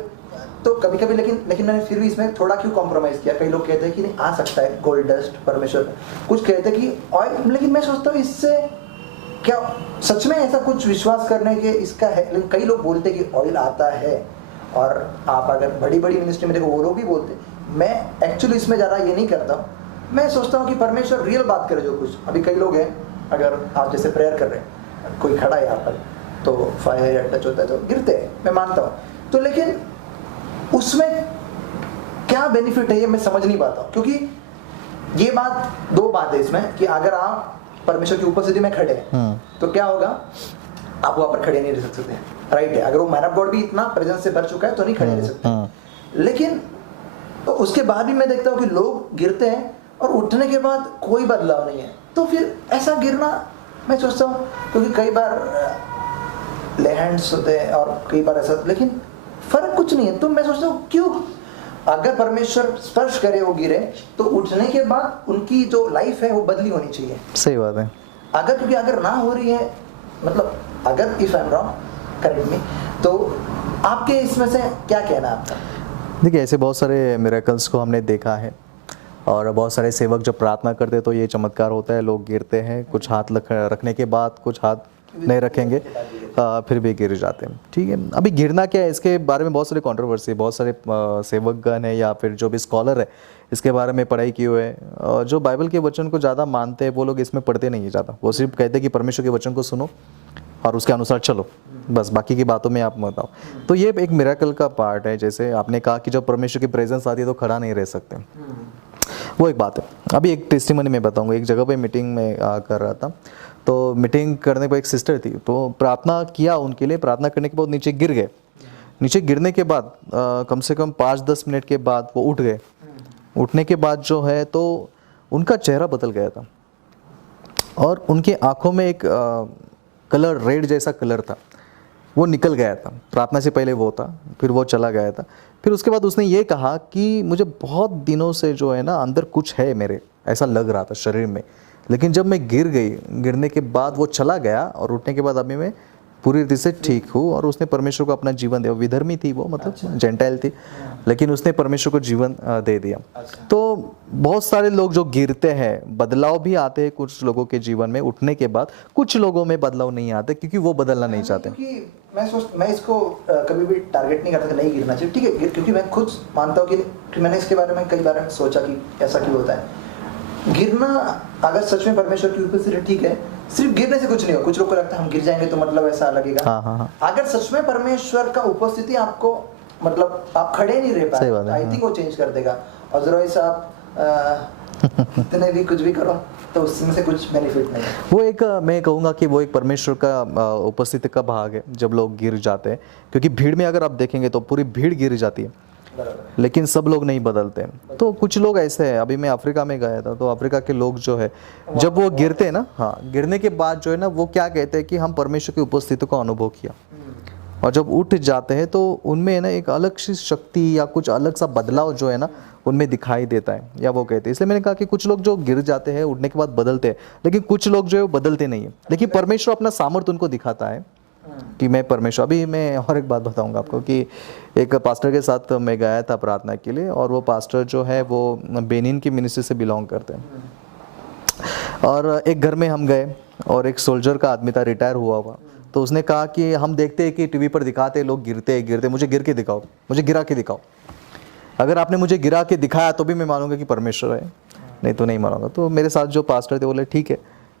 तो कभी कभी लेकिन मैंने फिर भी इसमें थोड़ा क्यों कॉम्प्रोमाइज़ किया। कई लोग कहते हैं कि नहीं आ सकता है गोल्ड डस्ट परमेश्वर, कुछ कहते हैं कि ऑयल, लेकिन मैं सोचता हूँ इससे क्या सच में ऐसा कुछ विश्वास करने के इसका है? लेकिन कई लोग बोलते हैं कि ऑयल आता है, और आप अगर बड़ी बड़ी मिनिस्ट्री में देखो वो लोग भी बोलते हैं, मैं एक्चुअली इसमें ज़्यादा ये नहीं करता हूँ, मैं सोचता हूँ कि परमेश्वर रियल बात करे जो कुछ। अभी कई लोग हैं, अगर आप जैसे प्रेयर कर रहे हैं, कोई खड़ा है यहाँ पर तो फायर या टच होता है तो गिरते हैं, मैं मानता हूँ, तो लेकिन उसमें क्या बेनिफिट है ये मैं समझ नहीं पाता हूँ। क्योंकि ये बात, दो बात है इसमें कि अगर आप परमेश्वर की उपस्थिति में खड़े हैं तो क्या होगा, आप वहाँ पर खड़े नहीं रह सकते, राइट है। अगर वो मैन ऑफ गॉड भी इतना प्रेजेंस से भर चुका है तो नहीं खड़े रह सकते। लेकिन तो उसके बाद भी मैं देखता हूँ कि लोग गिरते हैं और उठने के बाद कोई बदलाव नहीं है। तो फिर ऐसा गिरना, मैं सोचता हूँ, क्योंकि कई बार ले हैंड्स होते हैं और कई बार ऐसा, लेकिन फर्क कुछ नहीं है। तो मैं सोचता हूँ क्यों, अगर परमेश्वर स्पर्श करे वो गिरे तो उठने के बाद उनकी जो लाइफ है वो बदली होनी चाहिए। सही बात है। अगर, क्योंकि अगर ना हो रही है, मतलब अगर if I am wrong correct मी, तो आपके इसमें से क्या कहना है आपका? देखिए, ऐसे बहुत सारे मिरेकल्स को हमने देखा है और बहुत सारे सेवक जब प्रार्थना करते हैं तो ये चमत्कार होता है, लोग गिरते हैं, कुछ हाथ रखने के बाद कुछ हाथ नहीं रखेंगे फिर भी गिर जाते हैं। ठीक है, अभी गिरना क्या है, इसके बारे में बहुत सारी कंट्रोवर्सी, बहुत सारे सेवकगण है या फिर जो भी स्कॉलर है इसके बारे में पढ़ाई की हुए है। जो बाइबल के वचन को ज़्यादा मानते हैं वो लोग इसमें पढ़ते नहीं ज़्यादा, वो सिर्फ कहते हैं कि परमेश्वर के वचन को सुनो और उसके अनुसार चलो, बस बाकी की बातों में आप मत आओ। तो ये एक मिरेकल का पार्ट है। जैसे आपने कहा कि जब परमेश्वर की प्रेजेंस आती है तो खड़ा नहीं रह सकते, वो एक बात है। अभी एक टेस्टिमनी में बताऊंगा, एक जगह पे मीटिंग में कर रहा था, तो मीटिंग करने पर एक सिस्टर थी, तो प्रार्थना किया उनके लिए, प्रार्थना करने के बाद नीचे गिर गए। नीचे गिरने के बाद कम से कम 5-10 मिनट के बाद वो उठ गए। उठने के बाद जो है तो उनका चेहरा बदल गया था और उनके आंखों में एक कलर, रेड जैसा कलर था, वो निकल गया था। प्रार्थना से पहले वो था, फिर वो चला गया था। फिर उसके बाद उसने ये कहा कि मुझे बहुत दिनों से जो है ना अंदर कुछ है मेरे, ऐसा लग रहा था शरीर में, लेकिन जब मैं गिर गई, गिरने के बाद वो चला गया और उठने के बाद अभी मैं पूरी रीति से ठीक हूँ। और उसने परमेश्वर को अपना जीवन दिया। विधर्मी थी वो, मतलब जेंटाइल थी, लेकिन उसने परमेश्वर को जीवन दे दिया। तो बहुत सारे लोग जो गिरते हैं, बदलाव भी आते हैं कुछ लोगों के जीवन में उठने के बाद, कुछ लोगों में बदलाव नहीं आते क्योंकि वो बदलना नहीं चाहते। क्योंकि मैं इसको कभी भी टारगेट नहीं करता कि नहीं गिरना चाहिए, ठीक है, क्योंकि मैं खुद मानता हूँ कि मैंने इसके बारे में कई बार सोचा कि ऐसा क्यों होता है। गिरना अगर सच में परमेश्वर की उपस्थिति, ठीक है, सिर्फ गिरने से कुछ नहीं हो। कुछ लोग को लगता है हम गिर जाएंगे तो मतलब ऐसा लगेगा। अगर सच में परमेश्वर का उपस्थिति आपको, मतलब आप खड़े नहीं रह पाए, आई थिंक वो चेंज कर देगा। अदरवाइज आप कितने भी कुछ भी करो तो उसमें से कुछ बेनिफिट नहीं है। वो एक, मैं कहूँगा कि वो एक परमेश्वर का उपस्थिति का भाग है जब लोग गिर जाते हैं। क्योंकि भीड़ में अगर आप देखेंगे तो पूरी भीड़ गिर जाती है, लेकिन सब लोग नहीं बदलते हैं। तो कुछ लोग ऐसे हैं, अभी मैं अफ्रीका में गया था, तो अफ्रीका के लोग जो है जब वो गिरते हैं ना, हाँ, गिरने के बाद जो है ना वो क्या कहते हैं कि हम परमेश्वर की उपस्थिति को अनुभव किया, और जब उठ जाते हैं तो उनमें ना एक अलग सी शक्ति या कुछ अलग सा बदलाव जो है ना उनमें दिखाई देता है, या वो कहते हैं। इसलिए मैंने कहा कि कुछ लोग जो गिर जाते हैं उठने के बाद बदलते हैं, लेकिन कुछ लोग जो है वो बदलते नहीं है। लेकिन परमेश्वर अपना सामर्थ्य उनको दिखाता है कि मैं परमेश्वर। अभी मैं और एक बात बताऊंगा आपको कि एक पास्टर के साथ मैं गया था प्रार्थना के लिए, और वो पास्टर जो है वो बेनिन की मिनिस्ट्री से बिलोंग करते हैं। और एक घर में हम गए और एक सोल्जर का आदमी था, रिटायर हुआ। तो उसने कहा कि हम देखते हैं कि टीवी पर दिखाते लोग गिरते, मुझे गिर के दिखाओ, मुझे गिरा के दिखाओ। अगर आपने मुझे गिरा के दिखाया तो भी मैं मानूंगा कि परमेश्वर है, नहीं तो नहीं मानूंगा। तो मेरे साथ जो पास्टर थे बोले ठीक है,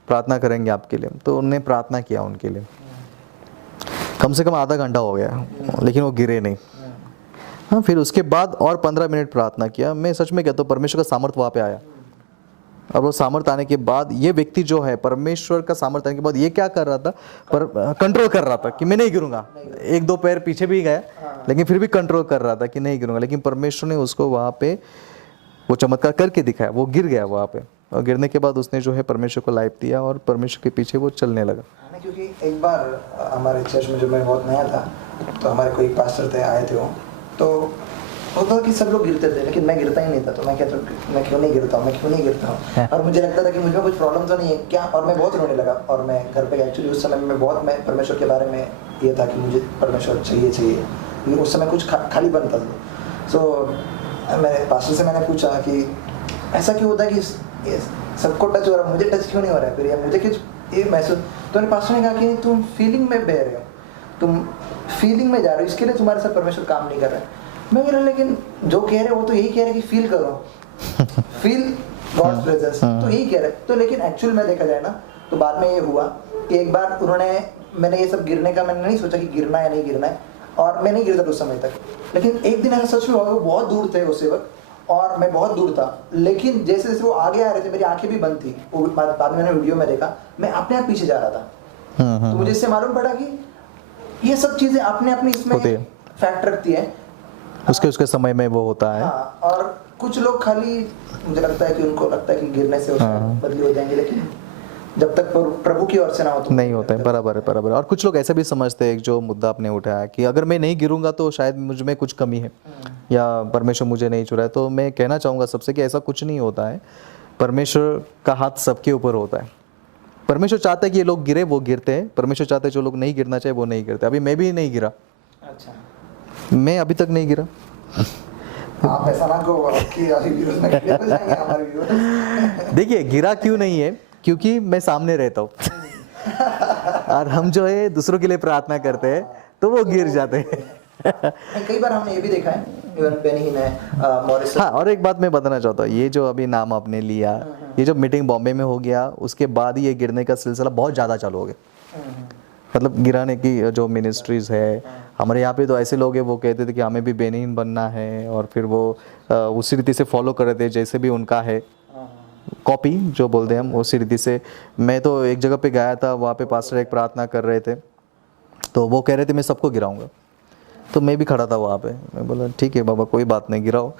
प्रार्थना करेंगे आपके लिए। तो उन्होंने प्रार्थना किया उनके लिए, कम से कम आधा घंटा हो गया, लेकिन वो गिरे नहीं। हाँ, फिर उसके बाद और 15 मिनट प्रार्थना किया। मैं सच में कहता हूँ परमेश्वर का सामर्थ्य वहाँ पे आया। और वो सामर्थ्य आने के बाद ये व्यक्ति जो है, परमेश्वर का सामर्थ्य आने के बाद ये क्या कर रहा था, पर कंट्रोल कर रहा था कि मैं नहीं गिरूंगा। 1-2 पैर पीछे भी गया, लेकिन फिर भी कंट्रोल कर रहा था कि नहीं गिरूंगा। लेकिन परमेश्वर ने उसको वहाँ पे वो चमत्कार करके दिखाया, वो गिर गया वहाँ पे। और गिरने के बाद उसने जो है परमेश्वर को लाइफ दिया और परमेश्वर के पीछे वो चलने लगा। क्योंकि एक बार हमारे चर्च में जब मैं बहुत नया था तो हमारे कोई पास्टर थे, आए थे वो, तो होता कि सब लोग गिरते थे लेकिन मैं गिरता ही नहीं था। तो मैं कहता मैं क्यों नहीं गिरता हूँ, और मुझे लगता था कि मुझे कुछ प्रॉब्लम तो नहीं है क्या। और मैं बहुत रोने लगा। और मैं घर पे एक्चुअली उस समय में बहुत, मैं परमेश्वर के बारे में ये था कि मुझे परमेश्वर चाहिए, लेकिन उस समय कुछ खाली बनता था। सो मैं पास्टर से मैंने पूछा कि ऐसा क्यों होता है कि सबको टच हो रहा है, मुझे टच क्यों नहीं हो रहा है, फिर मुझे कुछ ये महसूस। तो मेरे पास्टर ने कहा कि तुम फीलिंग में बह रहे हो, तुम फीलिंग में जा रहे हो, इसके लिए तुम्हारे साथ परमेश्वर काम नहीं कर रहा है। मैं कह रहा लेकिन जो कह रहे हो वो तो यही कह रहे कि फील करो, फील गॉड्स प्रेजेंस, तो यही कह रहे। तो लेकिन एक्चुअल में देखा जाए ना तो बाद में ये हुआ कि एक बार मैंने ये सब गिरने का मैंने नहीं सोचा कि गिरना या नहीं गिरना है, और मैं नहीं गिरता उस समय तक। लेकिन एक दिन ऐसा सच में हुआ, वो बहुत दूर थे उस वक्त और मैं बहुत दूर था, लेकिन जैसे जैसे वो आगे आ रहे थे मेरी आंखें भी बंद थी। वो बाद में मैंने वीडियो में देखा, मैं अपने आप पीछे जा रहा था। तो मुझे इससे मालूम पड़ा कि ये सब चीजें अपने अपनी इसमें फैक्ट रखती है, उसके समय में वो होता है। हाँ, और कुछ लोग खाली मुझे लगता है कि उनको लगता है कि गिरने से बदली हो जाएंगे, लेकिन जब तक प्रभु की ओर से ना हो तो नहीं होता है। बराबर है। और कुछ लोग ऐसे भी समझते हैं, जो मुद्दा आपने उठाया कि अगर मैं नहीं गिरूंगा तो शायद मुझ में कुछ कमी है या परमेश्वर मुझे नहीं चुरा है। तो मैं कहना चाहूँगा सबसे कि ऐसा कुछ नहीं होता है। परमेश्वर का हाथ सबके ऊपर होता है। परमेश्वर चाहता है कि ये लोग गिरे, वो गिरते हैं। परमेश्वर चाहते हैं जो लोग नहीं गिरना चाहिए वो नहीं गिरते। अभी मैं भी नहीं गिरा। अच्छा, मैं अभी तक नहीं गिरा। आप ऐसा ना कहो कि अभी व्यूअर्स में क्लियर हो जाएंगे हमारे व्यूअर्स। देखिए, गिरा क्यों नहीं है, क्योंकि मैं सामने रहता हूँ और हम जो है दूसरों के लिए प्रार्थना करते हैं तो वो गिर जाते हैं। कई बार हमने ये भी देखा है, इवन बेनी ने मॉरिस। हाँ, और एक बात मैं बताना चाहता हूँ, ये जो अभी नाम आपने लिया, ये जो मीटिंग बॉम्बे में हो गया उसके बाद ही ये गिरने का सिलसिला बहुत ज़्यादा चालू हो गया। मतलब गिराने की जो मिनिस्ट्रीज है हमारे यहाँ पे, तो ऐसे लोग हैं वो कहते थे कि हमें भी बेनिन बनना है, और फिर वो उसी रीति से फॉलो कर रहे थे जैसे भी उनका है, कॉपी जो बोलते हैं हम, उसी रीति से। मैं तो एक जगह पे गया था, वहाँ पे पास्टर एक प्रार्थना कर रहे थे, तो वो कह रहे थे मैं सबको गिराऊंगा। तो मैं भी खड़ा था वहाँ पे, मैं बोला ठीक है बाबा, कोई बात नहीं, गिराओ।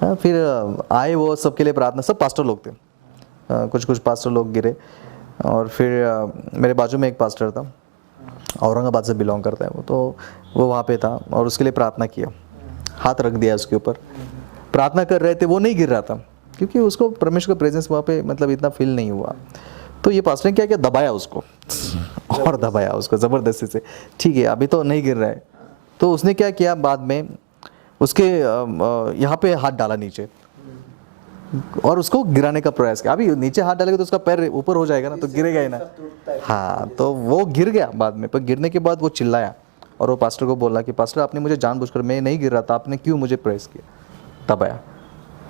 हाँ, फिर आए वो सबके लिए प्रार्थना, सब पास्टर लोग थे, कुछ पास्टर लोग गिरे। और फिर मेरे बाजू में एक पास्टर था, औरंगाबाद से बिलोंग करता है वो, तो वो वहाँ पे था और उसके लिए प्रार्थना किया, हाथ रख दिया उसके ऊपर, प्रार्थना कर रहे थे। वो नहीं गिर रहा था क्योंकि उसको परमेश्वर का प्रेजेंस वहाँ पे मतलब इतना फील नहीं हुआ। तो ये पास्टर ने क्या किया, दबाया उसको और दबाया उसको ज़बरदस्ती से। ठीक है, अभी तो नहीं गिर रहा है। तो उसने क्या किया, बाद में उसके यहाँ पे हाथ डाला नीचे और उसको गिराने का प्रयास किया। अभी नीचे हाथ डालेगा तो उसका पैर ऊपर हो जाएगा ना, तो गिरेगा ही ना। हाँ, तो वो गिर गया बाद में। पर गिरने के बाद वो चिल्लाया और वो पास्टर को बोला कि पास्टर आपने मुझे जानबूझकर, मैं नहीं गिर रहा था, आपने क्यों मुझे प्रेस किया, दबाया।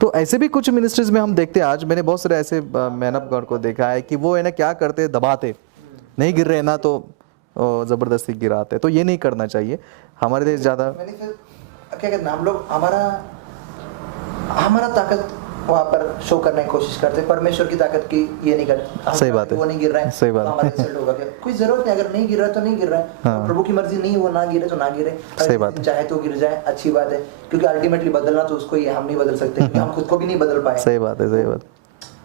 तो ऐसे भी कुछ मिनिस्ट्रीज में हम देखते हैं। आज मैंने बहुत सारे ऐसे मैन ऑफ गॉड को देखा है कि वो है ना क्या करते, दबाते, नहीं गिर रहे ना तो ज़बरदस्ती गिराते। तो ये नहीं करना चाहिए। हमारे देश ज़्यादा क्या कहते हैं हम लोग, हमारा ताकत वहाँ पर शो करने की कोशिश करते, परमेश्वर की ताकत की ये नहीं करते। सही बात है, वो नहीं गिर रहा है, सही बात तो हमारा रिजल्ट होगा क्या? कोई जरूरत नहीं, अगर नहीं गिर रहा है तो नहीं गिर रहा है। हाँ। प्रभु की मर्जी नहीं, वो ना गिरे तो ना गिरे, सही बात है। चाहे तो गिर जाए, अच्छी बात है, क्योंकि अल्टीमेटली बदलना तो उसको ही है, हम नहीं बदल सकते, क्योंकि हम खुद को भी नहीं बदल पाए। सही बात है, सही बात।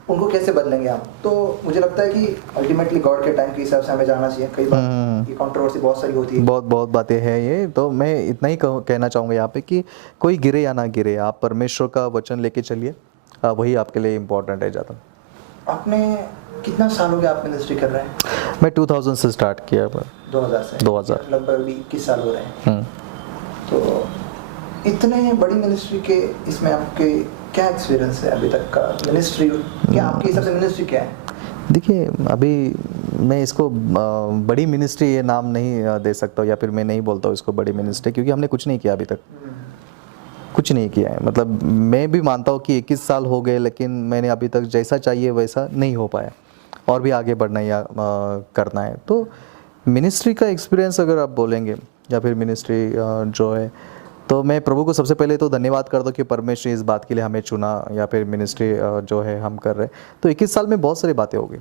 उनको कैसे बदलेंगे हम? तो मुझे लगता है कि अल्टीमेटली गॉड के टाइम के हिसाब से हमें जाना चाहिए। कई बार ये कंट्रोवर्सी बहुत सारी होती है, बहुत बातें हैं ये। तो मैं इतना ही कहना चाहूँगा यहाँ पे कि कोई गिरे या ना गिरे, आप परमेश्वर का वचन लेके चलिए, वही आपके लिए इम्पोर्टेंट है ज़्यादा। आपने कितना साल हो गया आप मिनिस्ट्री कर रहे हैं? मैं 2000 से स्टार्ट किया, पर 2000 से 2000 लगभग 21 साल हो रहे हैं। तो इतने बड़ी मिनिस्ट्री के इसमें आपके क्या एक्सपीरियंस है अभी तक का? मिनिस्ट्री क्या आपके हिसाब से मिनिस्ट्री क्या है? देखिए, अभी मैं इसको बड़ी मिनिस्ट्री ये नाम नहीं दे सकता, या फिर मैं नहीं बोलता हूँ इसको बड़ी मिनिस्ट्री, क्योंकि हमने कुछ नहीं किया अभी तक, कुछ नहीं किया है। मतलब मैं भी मानता हूँ कि 21 साल हो गए, लेकिन मैंने अभी तक जैसा चाहिए वैसा नहीं हो पाया, और भी आगे बढ़ना या करना है। तो मिनिस्ट्री का एक्सपीरियंस अगर आप बोलेंगे, या फिर मिनिस्ट्री जो है, तो मैं प्रभु को सबसे पहले तो धन्यवाद करता हूँ कि परमेश्वर इस बात के लिए हमें चुना, या फिर मिनिस्ट्री जो है हम कर रहे हैं। तो 21 साल में बहुत सारी बातें हो गई।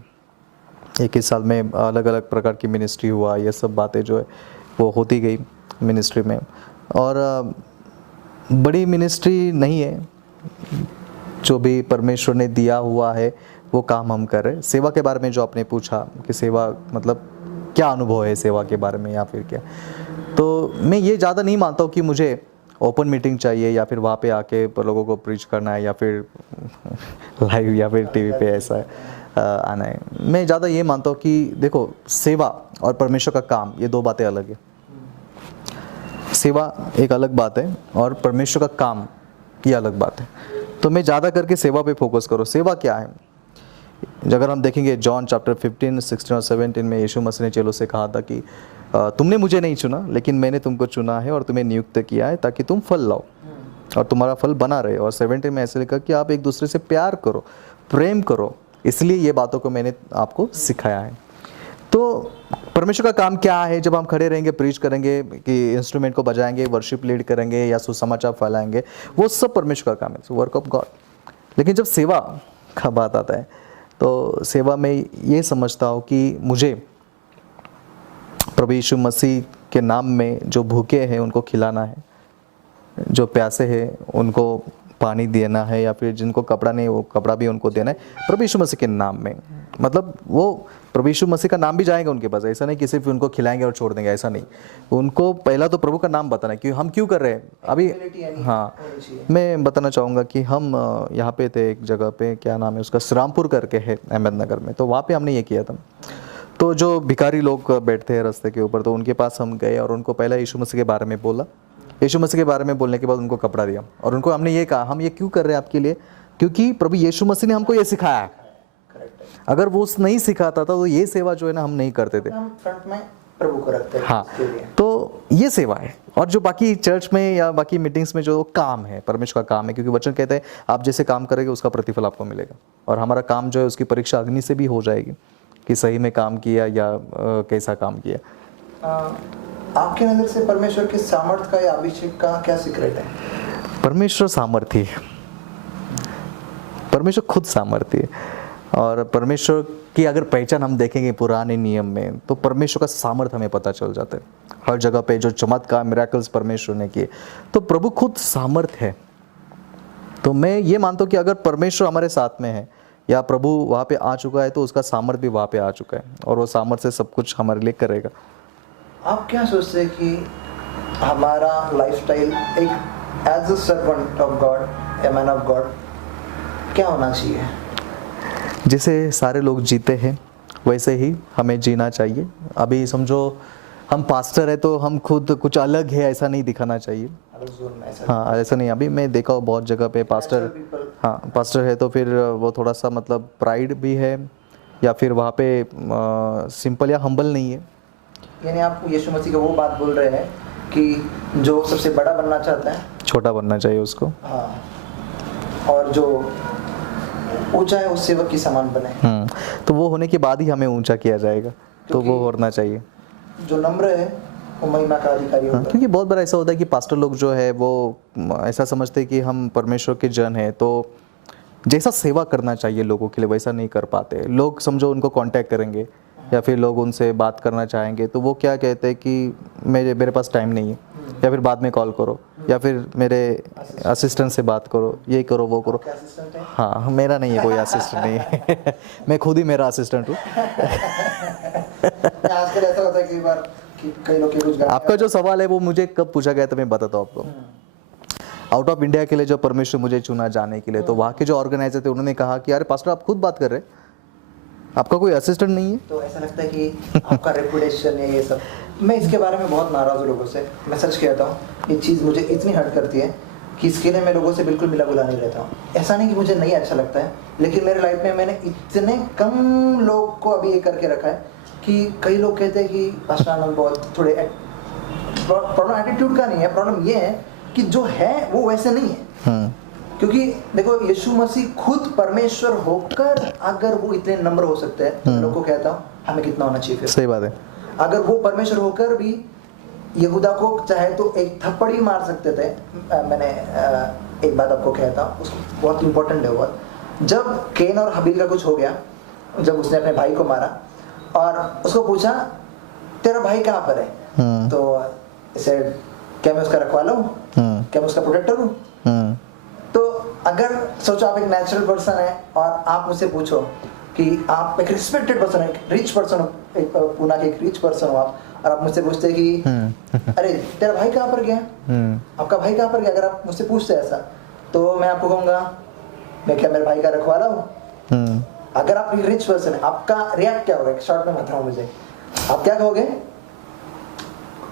21 साल में अलग अलग प्रकार की मिनिस्ट्री हुआ, ये सब बातें जो है वो होती गई मिनिस्ट्री में। और बड़ी मिनिस्ट्री नहीं है, जो भी परमेश्वर ने दिया हुआ है वो काम हम कर रहे हैं। सेवा के बारे में जो आपने पूछा कि सेवा मतलब क्या अनुभव है सेवा के बारे में, या फिर क्या, तो मैं ये ज़्यादा नहीं मानता हूँ कि मुझे ओपन मीटिंग चाहिए, या फिर वहाँ पे आके लोगों को प्रीच करना है, या फिर लाइव या फिर टीवी पे ऐसा आना है। मैं ज़्यादा ये मानता हूँ कि देखो, सेवा और परमेश्वर का काम ये दो बातें अलग है। सेवा एक अलग बात है और परमेश्वर का काम ये अलग बात है। तो मैं ज़्यादा करके सेवा पे फोकस करूँ। सेवा क्या है, अगर हम देखेंगे जॉन चैप्टर 15, 16 और 17 में यीशु मसीह ने चेलों से कहा था कि तुमने मुझे नहीं चुना लेकिन मैंने तुमको चुना है और तुम्हें नियुक्त किया है ताकि तुम फल लाओ और तुम्हारा फल बना रहे। और 17 में ऐसे लिखा कि आप एक दूसरे से प्यार करो, प्रेम करो, इसलिए ये बातों को मैंने आपको सिखाया है। तो परमेश्वर का काम क्या है? जब हम खड़े रहेंगे, प्रीच करेंगे, कि इंस्ट्रूमेंट को बजाएंगे, वर्शिप लीड करेंगे या सुसमाचार फैलाएंगे, वो सब परमेश्वर का काम है, वर्क ऑफ गॉड। लेकिन जब सेवा का बात आता है तो सेवा में ये समझता हूँ कि मुझे प्रभु यीशु मसीह के नाम में जो भूखे हैं उनको खिलाना है, जो प्यासे हैं उनको पानी देना है, या फिर जिनको कपड़ा नहीं वो कपड़ा भी उनको देना है प्रभु यीशु मसीह के नाम में। मतलब वो प्रभु यीशु मसीह का नाम भी जाएगा उनके पास, ऐसा नहीं कि सिर्फ उनको खिलाएंगे और छोड़ देंगे, ऐसा नहीं। उनको पहला तो प्रभु का नाम बताना है कि हम क्यों कर रहे हैं अभी। हाँ, मैं बताना चाहूँगा कि हम यहाँ पे थे एक जगह पे, क्या नाम है उसका, श्रीरामपुर करके है अहमदनगर में, तो वहाँ पे हमने ये किया था। तो जो भिखारी लोग बैठते हैं रास्ते के ऊपर, तो उनके पास हम गए और उनको पहला यीशु मसीह के बारे में बोला। यीशु मसीह के बारे में बोलने के बाद उनको कपड़ा दिया और उनको हमने ये कहा, हम ये क्यों कर रहे हैं आपके लिए, क्योंकि प्रभु यीशु मसीह ने हमको ये सिखाया। अगर वो नहीं सिखाता था तो ये सेवा जो है ना हम नहीं करते थे। हम फ्रंट में प्रभु को रखते हैं। हाँ, तो ये सेवा है। और जो बाकी चर्च में या बाकी मीटिंग्स में जो काम है, परमेश्वर का काम है, क्योंकि वचन कहते हैं आप जैसे काम करेंगे उसका प्रतिफल आपको मिलेगा। और हमारा काम जो है उसकी परीक्षा अग्नि से भी हो जाएगी कि सही में काम किया या कैसा काम किया। आपकी नज़र से परमेश्वर के सामर्थ्य का या अभिषेक का क्या सीक्रेट है? परमेश्वर सामर्थ्य है, परमेश्वर खुद सामर्थ्य है। और परमेश्वर की अगर पहचान हम देखेंगे पुराने नियम में तो परमेश्वर का सामर्थ्य हमें पता चल जाता है। हर जगह पे जो चमत्कार मिरेकल्स परमेश्वर ने किए, तो प्रभु खुद सामर्थ्य है। तो मैं ये मानता हूँ कि अगर परमेश्वर हमारे साथ में है या प्रभु वहाँ पे आ चुका है तो उसका सामर्थ्य भी वहाँ पे आ चुका है और वो सामर्थ्य से सब कुछ हमारे लिए करेगा। आप क्या सोचते हैं कि हमारा लाइफस्टाइल एक as a servant of God, a man of God क्या होना चाहिए? जैसे सारे लोग जीते हैं वैसे ही हमें जीना चाहिए। अभी समझो हम पास्टर है तो हम खुद कुछ अलग है ऐसा नहीं दिखाना चाहिए। हाँ, ऐसा नहीं। अभी मैं देखा हूँ बहुत जगह पे पास्टर, हाँ पास्टर है तो फिर वो थोड़ा सा मतलब प्राइड भी है या फिर वहाँ पे सिंपल या हम्बल नहीं है। यानी आप यीशु मसीह का वो बात बोल रहे हैं कि जो सबसे बड़ा बनना चाहता है छोटा बनना चाहिए उसको। हाँ, और जो ऊंचा है उस सेवक की समान बने। तो वो होने के बाद ही हमें ऊंचा किया जाएगा, तो वो होना चाहिए। जो नम्र है वो महिमा का अधिकारी होगा। क्योंकि बहुत बार ऐसा होता है कि पास्टर लोग जो है वो ऐसा समझते हैं कि हम परमेश्वर के जन हैं, तो जैसा सेवा करना चाहिए लोगों के लिए वैसा नहीं कर पाते। लोग समझो उनको कांटेक्ट करेंगे या फिर लोग उनसे बात करना चाहेंगे तो वो क्या कहते हैं कि मेरे पास टाइम नहीं है, या फिर बाद में कॉल करो, या फिर मेरे असिस्टेंट से बात करो, ये करो वो करो। हाँ, मेरा नहीं है कोई असिस्टेंट नहीं है मैं खुद ही मेरा असिस्टेंट हूँ। आजकल ऐसा होता है कई बार कि कई लोग कुछ आपका जो सवाल है वो मुझे कब पूछा गया तो मैं बताता हूँ आपको। आउट ऑफ इंडिया के लिए जो परमेश्वर मुझे चुना जाने के लिए, तो वहाँ के जो ऑर्गेनाइजर थे उन्होंने कहा कि अरे पास्टर आप खुद बात कर रहे हैं, आपका कोई असिस्टेंट नहीं है। तो ऐसा लगता है कि आपका रेपुटेशन है ये सब। मैं इसके बारे में बहुत नाराज़ हूँ लोगों से। मैं सच कहता हूँ, ये चीज़ मुझे इतनी हर्ट करती है कि इसके लिए मैं लोगों से बिल्कुल मिला गुला नहीं रहता हूँ। ऐसा नहीं कि मुझे नहीं अच्छा लगता है, लेकिन मेरे लाइफ में मैंने इतने कम लोग को अभी ये करके रखा है कि कई लोग कहते हैं कि पास्टर आनंद बहुत थोड़े, प्रॉब्लम एटीट्यूड का नहीं है, प्रॉब्लम ये है कि जो है वो वैसे नहीं है। क्योंकि देखो यीशु मसीह खुद परमेश्वर होकर अगर वो इतने नम्र हो सकते हैं, तो लोगों को कहता हूँ हमें कितना होना चाहिए फिर। सही बात है। अगर वो परमेश्वर होकर भी यहूदा को चाहे तो एक थप्पड़ ही मार सकते थे। मैंने एक बात आपको कहता हूँ, उसको बहुत इंपॉर्टेंट है वो। जब केन और हबील का कुछ हो गया, जब उसने अपने भाई को मारा और उसको पूछा तेरा भाई कहाँ पर है, तो इसे क्या मैं उसका रखवाला हूँ, क्या मैं उसका प्रोटेक्टर हूँ? तो अगर सोचो आप एक नेचुरल पर्सन है और आप मुझसे पूछो कि आप एक रिस्पेक्टेड पर्सन है, रिच पर्सन हो, एक पुणे के एक रिच पर्सन हो आप, और आप मुझसे पूछते कि अरे तेरा भाई कहाँ पर गया, आपका भाई कहाँ पर गया, अगर आप मुझसे पूछते ऐसा, तो मैं आपको कहूँगा मैं क्या मेरे भाई का रखवाला हूँ? अगर आप एक रिच पर्सन है, आपका रिएक्ट क्या होगा? शॉर्ट में बताऊँ मुझे, आप क्या कहोगे?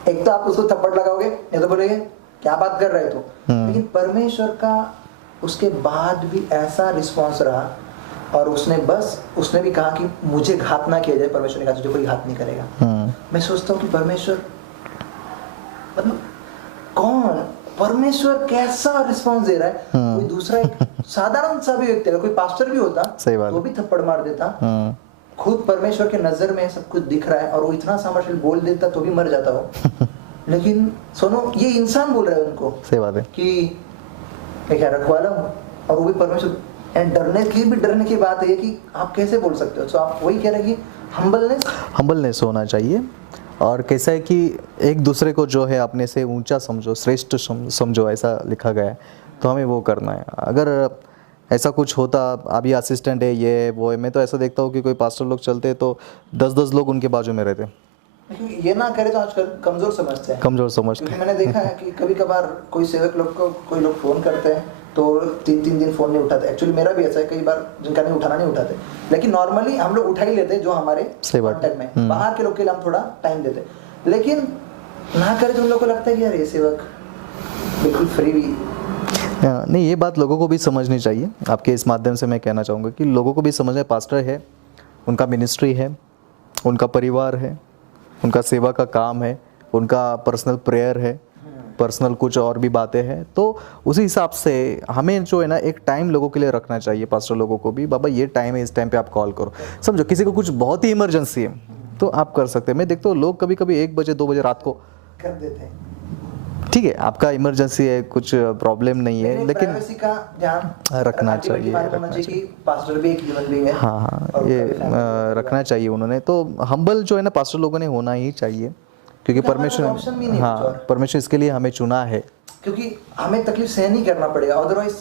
एक तो आप उसको थप्पड़ लगाओगे, या तो बोलोगे क्या बात कर रहे हो। लेकिन परमेश्वर का उसके बाद भी ऐसा रिस्पॉन्स रहा, और उसने भी कहा कि मुझे घात ना किया जाए। परमेश्वर ने कहा तुझे कोई घात नहीं करेगा। मैं सोचता हूँ कि परमेश्वर मतलब कौन, परमेश्वर कैसा रिस्पॉन्स दे रहा है। कोई दूसरा एक साधारण सा भी व्यक्ति, अगर कोई पास्टर भी होता सही बात तो भी थप्पड़ मार देता। खुद परमेश्वर के नजर में सब कुछ दिख रहा है और वो इतना सामर्थ्य बोल देता तो भी मर जाता हो। लेकिन सुनो, ये इंसान बोल रहा है उनको सही बात है कि मैं क्या रखवाला हूँ, और वो भी परमेश्वर। एंड डरने की बात है कि आप कैसे बोल सकते हो। तो आप वही कह रहे हैं कि हम्बलनेस होना चाहिए। और कैसा है कि एक दूसरे को जो है अपने से ऊंचा समझो, श्रेष्ठ समझो, ऐसा लिखा गया है, तो हमें वो करना है। अगर ऐसा कुछ होता, अभी असिस्टेंट है, ये है, वो है, मैं तो ऐसा देखता हूँ कि कोई पास्टर लोग चलते तो 10-10 लोग उनके बाजू में रहते। ये ना करे तो आजकल कमजोर समझते हैं। क्योंकि मैंने देखा है कि कभी कभार कोई सेवक लोग को कोई लोग फोन करते हैं तो 3-3 दिन फोन नहीं उठाते। एक्चुअली मेरा भी ऐसा है, कई बार जिनका नहीं उठाना नहीं उठाते, लेकिन नॉर्मली हम लोग उठा ही लेते जो हमारे कॉन्टेक्ट में। बाहर के लोग के लिए हम थोड़ा टाइम देते, लेकिन ना करे तो उन लोग को लगता है कि यार ये सेवक बिल्कुल फ्री भी नहीं। ये बात लोगों को भी समझनी चाहिए। आपके इस माध्यम से मैं कहना चाहूँगा कि लोगों को भी समझना, पास्टर है, उनका मिनिस्ट्री है, उनका परिवार है, उनका सेवा का काम है, उनका पर्सनल प्रेयर है, पर्सनल कुछ और भी बातें हैं। तो उसी हिसाब से हमें जो है ना एक टाइम लोगों के लिए रखना चाहिए, पास्टर लोगों को भी। बाबा ये टाइम है, इस टाइम पे आप कॉल करो। समझो किसी को कुछ बहुत ही इमरजेंसी है तो आप कर सकते हैं। मैं देखता हूँ लोग कभी कभी 1 बजे 2 बजे रात को कर देते हैं। ठीक है, आपका इमरजेंसी है, कुछ प्रॉब्लम नहीं है, लेकिन प्राइवेसी का ध्यान रखना चाहिए। कि पास्टर भी एक ह्यूमन बीइंग है। हाँ, ये रखना चाहिए उन्होंने। तो हम्बल जो है ना पास्टर लोगों ने होना ही चाहिए, क्योंकि परमेश्वर, हाँ, परमेश्वर इसके लिए हमें चुना है, क्योंकि हमें तकलीफ सहन नहीं करना पड़ेगा। अदरवाइज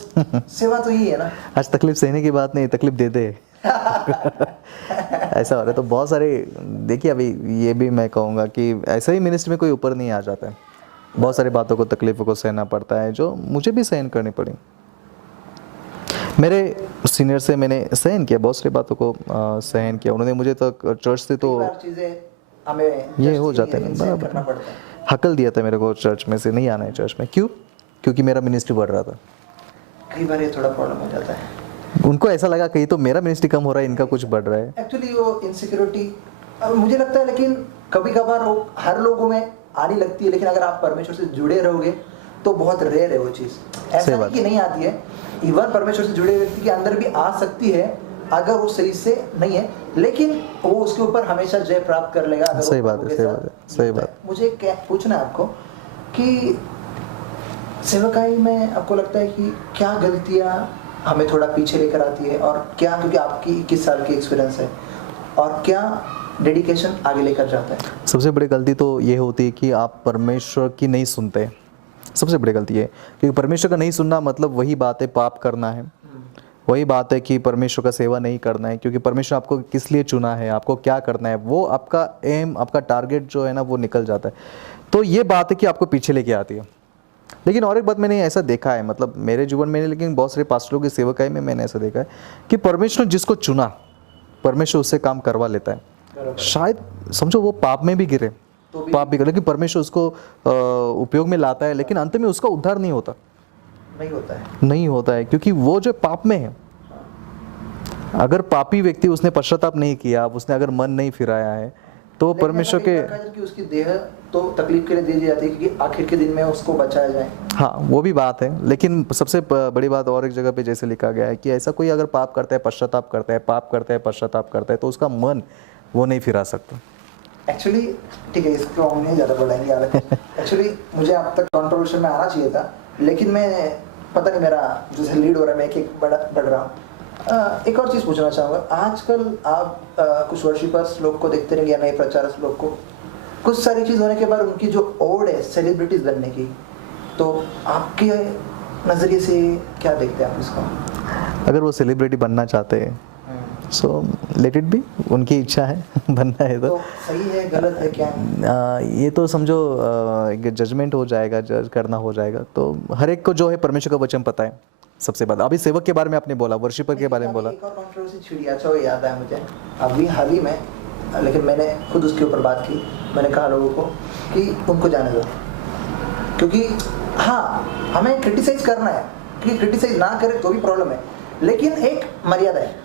सेवा तो यही है ना। आज तकलीफ सहने की बात नहीं, तकलीफ दे दे ऐसा हो रहा है। तो बहुत सारे देखिए, अभी ये भी मैं कहूँगा कि ऐसे ही मिनिस्ट्री में कोई ऊपर नहीं आ जाता है। बहुत सारी बातों को, तकलीफों को सहना पड़ता है, जो मुझे भी सहन करनी पड़ी। मेरे सीनियर से मैंने सहन किया, बहुत सारी बातों को सहन किया। उन्होंने मुझे तक चर्च से तो ये हो जाता है बराबर, हकल दिया था मेरे को चर्च में से, नहीं आना है चर्च में। क्यों? क्योंकि मेरा मिनिस्ट्री बढ़ रहा था। कई बार ये थोड़ा प्रॉब्लम हो जाता है। उनको ऐसा लगा कहीं तो मेरा मिनिस्ट्री कम हो रहा है, इनका कुछ बढ़ रहा है। एक्चुअली वो इनसिक्योरिटी मुझे लगता है, लेकिन कभी कभार वो हर लोगों में आने लगती है। लेकिन अगर आप परमेश्वर से जुड़े रहोगे तो बहुत रेयर है वो चीज़। ऐसा नहीं कि नहीं आती है, इवन परमेश्वर से जुड़े व्यक्ति के अंदर भी आ सकती है अगर वो सही से नहीं है, लेकिन वो उसके ऊपर हमेशा जय प्राप्त कर लेगा। अगर सही बात है, सही बात है, सही बात। मुझे क्या पूछना है आपको कि सेवकाई में आपको लगता है कि क्या गलतियाँ हमें थोड़ा पीछे लेकर आती है, और क्या, क्योंकि आपकी 21 साल की एक्सपीरियंस है, और क्या डेडिकेशन आगे लेकर जाता है? सबसे बड़ी गलती तो ये होती है कि आप परमेश्वर की नहीं सुनते। सबसे बड़ी गलती है, क्योंकि परमेश्वर का नहीं सुनना मतलब वही बात है, पाप करना है। वही बात है कि परमेश्वर का सेवा नहीं करना है, क्योंकि परमेश्वर आपको किस लिए चुना है, आपको क्या करना है, वो आपका एम, आपका टारगेट जो है ना वो निकल जाता है। तो ये बात है कि आपको पीछे लेके आती है। लेकिन और एक बात मैंने ऐसा देखा है, मतलब मेरे जीवन में, लेकिन बहुत सारे पास्टरों की सेवकाई में मैंने ऐसा देखा है कि परमेश्वर जिसको चुना, परमेश्वर उससे काम करवा लेता है। शायद समझो वो पाप में भी गिरे, पाप भी गिरे, लेकिन परमेश्वर उसको उपयोग में लाता है, लेकिन अंत में उसका उद्धार नहीं होता नहीं होता है, क्योंकि वो जो पाप में है, अगर पापी व्यक्ति, उसने पश्चाताप नहीं किया, उसने अगर मन नहीं फिराया है, तो परमेश्वर के कि उसकी देह तो तकलीफ के लिए दी जाती है, क्योंकि आखिर के दिन में उसको बचाया जाए। हाँ, वो भी बात है, लेकिन सबसे बड़ी बात और एक जगह पे जैसे लिखा गया है कि ऐसा कोई अगर पाप करता है, पश्चाताप करता है, पाप करता है, पश्चाताप करता है, तो उसका मन वो नहीं फिरा सकता। एक्चुअली ठीक है, इसको हम नहीं ज़्यादा बढ़ाएंगे एक्चुअली मुझे आप तक कंट्रोवर्शियल में आना चाहिए था, लेकिन मैं पता नहीं मेरा जो लीड हो रहा है, मैं एक बढ़ रहा हूँ। एक और चीज़ पूछना चाहूँगा। आजकल आप कुछ वर्शिपर्स लोग को देखते रहेंगे या नए प्रचारक लोग को, कुछ सारी चीज़ होने के बाद उनकी जो ओड है सेलिब्रिटीज़ बनने की, तो आपके नज़रिए से क्या देखते हैं आप इसको? अगर वो सेलिब्रिटी बनना चाहते हैं सो लेट इट बी, उनकी इच्छा है बनना है तो सही है, गलत है क्या है? ये तो समझो जजमेंट हो जाएगा, जज करना हो जाएगा। तो हर एक को जो है परमेश्वर का वचन पता है। सबसे बात, अभी सेवक के बारे में आपने बोला, वर्शिपर के बारे में बोला, एक और कंट्रोवर्सी छिड़ी, अच्छा वो याद है मुझे अभी हाल ही में, लेकिन मैंने खुद उसके ऊपर बात की। मैंने कहा लोगों को कि उनको जाने दो, क्योंकि हाँ हमें क्रिटिसाइज करना है, क्योंकि क्रिटिसाइज ना करें तो भी प्रॉब्लम है, लेकिन एक मर्यादा है,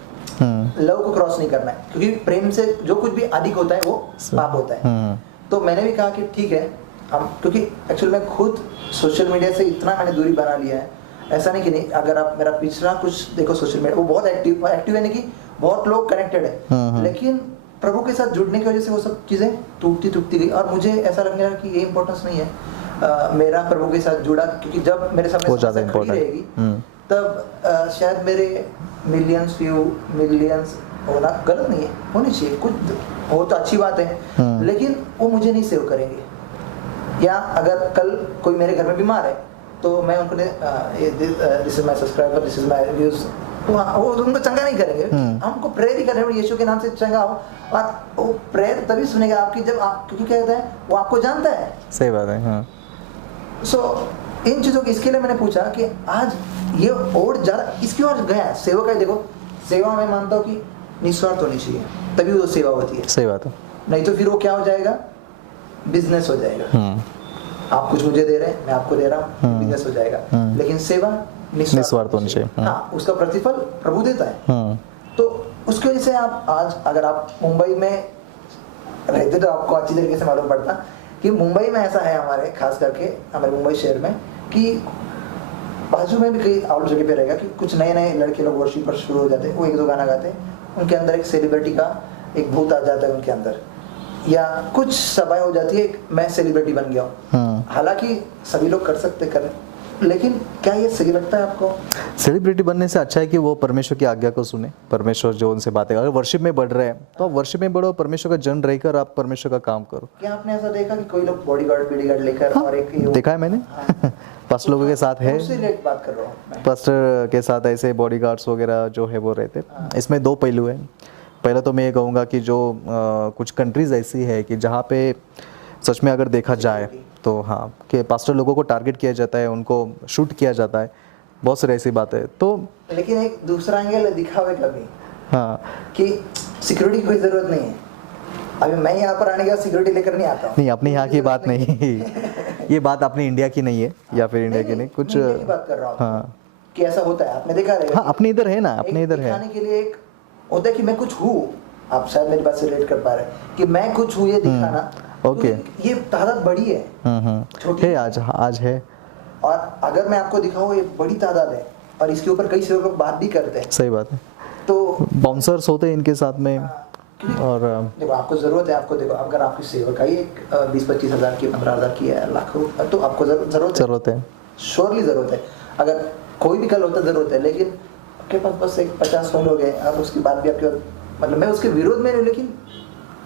लव को क्रॉस नहीं करना है, क्योंकि प्रेम से जो कुछ भी अधिक होता है वो पाप होता है। तो मैंने भी कहा कि ठीक है हम, क्योंकि एक्चुअली मैं खुद सोशल मीडिया से इतना मैंने दूरी बना लिया है, ऐसा नहीं कि नहीं, अगर आप मेरा पिछला कुछ देखो सोशल मीडिया, वो बहुत एक्टिव यानी कि बहुत लोग कनेक्टेड है, लेकिन प्रभु के साथ जुड़ने की वजह से वो सब चीज़ें टूटती गई, और मुझे ऐसा लगने लगा कि ये इंपॉर्टेंस नहीं है मेरा प्रभु के साथ जुड़ा, क्योंकि जब मेरे सामने समस्या खड़ी रहेगी तब शायद मेरे मिलियंस होना गलत नहीं है, होनी चाहिए, कुछ हो तो अच्छी बात है, लेकिन वो मुझे नहीं सेव करेंगे। या अगर कल कोई मेरे घर में बीमार है तो मैं उनको this is my subscriber, this is my views, तो वो उनको चंगा नहीं करेंगे, हमको प्रेयर ही कर रहे हैं यीशु के नाम से चंगा हो, और वो प्रेयर तभी सुनेगा आपकी जब आप, क्योंकि क्या कहता है वो आपको जानता है। सही बात है। हाँ। सो इन चीज़ों के, इसके लिए मैंने पूछा कि आज ये और ज़्यादा इसकी ओर गया सेवा का। देखो सेवा मैं मानता हूँ कि निस्वार्थ होनी चाहिए, तभी वो सेवा होती है। सही बात है। नहीं तो फिर वो क्या हो जाएगा, बिजनेस हो जाएगा। आप कुछ मुझे दे रहे हैं, मैं आपको दे रहा हूँ, बिजनेस हो जाएगा। लेकिन सेवा निस्वार्थ होनी चाहिए। हाँ, उसका प्रतिफल प्रभु देता है। तो उसकी वजह से आप आज अगर आप मुंबई में रहते तो आपको अच्छी तरीके से मालूम पड़ता कि मुंबई में ऐसा है, हमारे खास करके हमारे मुंबई शहर में, कि बाजू में भी कई और जगह पे रहेगा कि कुछ नए लड़के लोग वर्शिपर शुरू हो जाते हैं, वो एक दो गाना गाते हैं, उनके अंदर एक सेलिब्रिटी का एक भूत आ जाता है उनके अंदर, या कुछ सभाएं हो जाती है मैं सेलिब्रिटी बन गया हूँ। हालांकि सभी लोग कर सकते करें, लेकिन क्या ये सही लगता है आपको? सेलिब्रिटी बनने से अच्छा है कि वो परमेश्वर की आज्ञा को सुने, परमेश्वर जो उनसे बातें, अगर वर्शिप में बढ़ रहे हैं तो आप वर्शिप में बढ़ो, परमेश्वर का जन रहकर आप परमेश्वर का काम करो। क्या आपने ऐसा देखा कि कोई लोग बॉडीगार्ड लेकर और एक देखा है मैंने पास्टर लोगों के साथ है, उससे रिलेटेड बात कर रहा हूँ मैं। पास्टर के साथ ऐसे बॉडीगार्ड्स वगैरह जो है वो रहते। इसमें दो पहलू हैं। पहला तो मैं ये कहूँगा कि जो कुछ कंट्रीज ऐसी है कि जहाँ पे सच में अगर देखा जाए तो हाँ कि पास्टर लोगों को टारगेट किया जाता है, उनको शूट किया जाता है, बहुत सारी ऐसी बात है। तो लेकिन एक दूसरा एंगल दिखावे का भी, हाँ, कि सिक्योरिटी की कोई ज़रूरत नहीं है। अभी मैं यहाँ पर आने के बाद सिक्योरिटी लेकर नहीं आता हूँ। नहीं, अपने यहाँ की बात नहीं ये बात अपनी इंडिया की नहीं है, या फिर इंडिया की नहीं, कुछ इंडिया की बात कर रहा हूँ। हाँ, कि ऐसा होता है, आपने देखा रहेगा। हाँ, अपने इधर है ना, अपने इधर है। दिखाने के लिए एक होता है कि मैं कुछ हूँ, आप शायद मेरी बात से रिलेट कर पा रहे हैं कि मैं कुछ हूँ, ये दिखाना। ओके, ये तादाद बड़ी है, छोटी है, आज है। और अगर मैं आपको दिखाऊँ ये बड़ी तादाद है, और इसके ऊपर कई सारे लोग बात भी करते हैं। सही बात है। तो बाउंसर्स होते हैं इनके साथ में, और देखो आपको जरूरत है, आपको देखो अगर आपकी सेवकाई एक 20-25 हज़ार की, 15,000 की है, लाख रुपये, तो आपको जरूरत है, श्योरली जरूरत है। अगर कोई भी कल होता जरूरत है, लेकिन आपके पास बस एक 50-100 लोग हैं, और उसके बाद भी आपके, मतलब मैं उसके विरोध में नहीं, लेकिन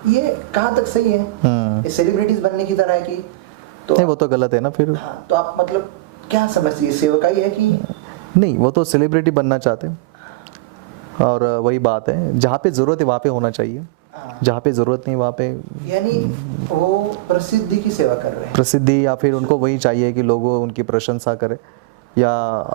ये कहाँ तक सही है? ये सेलिब्रिटीज बनने की तरह है कि, तो नहीं, वो तो गलत है ना फिर। हाँ, तो आप मतलब क्या समझती है, सेवकाई है कि नहीं? वो तो सेलिब्रिटी बनना चाहते हैं, और वही बात है, जहाँ पे ज़रूरत है वहाँ पे होना चाहिए, जहाँ पे ज़रूरत नहीं वहाँ पे, यानी वो प्रसिद्धि की सेवा कर रहे हैं। प्रसिद्धि, या फिर उनको वही चाहिए कि लोग उनकी प्रशंसा करें, या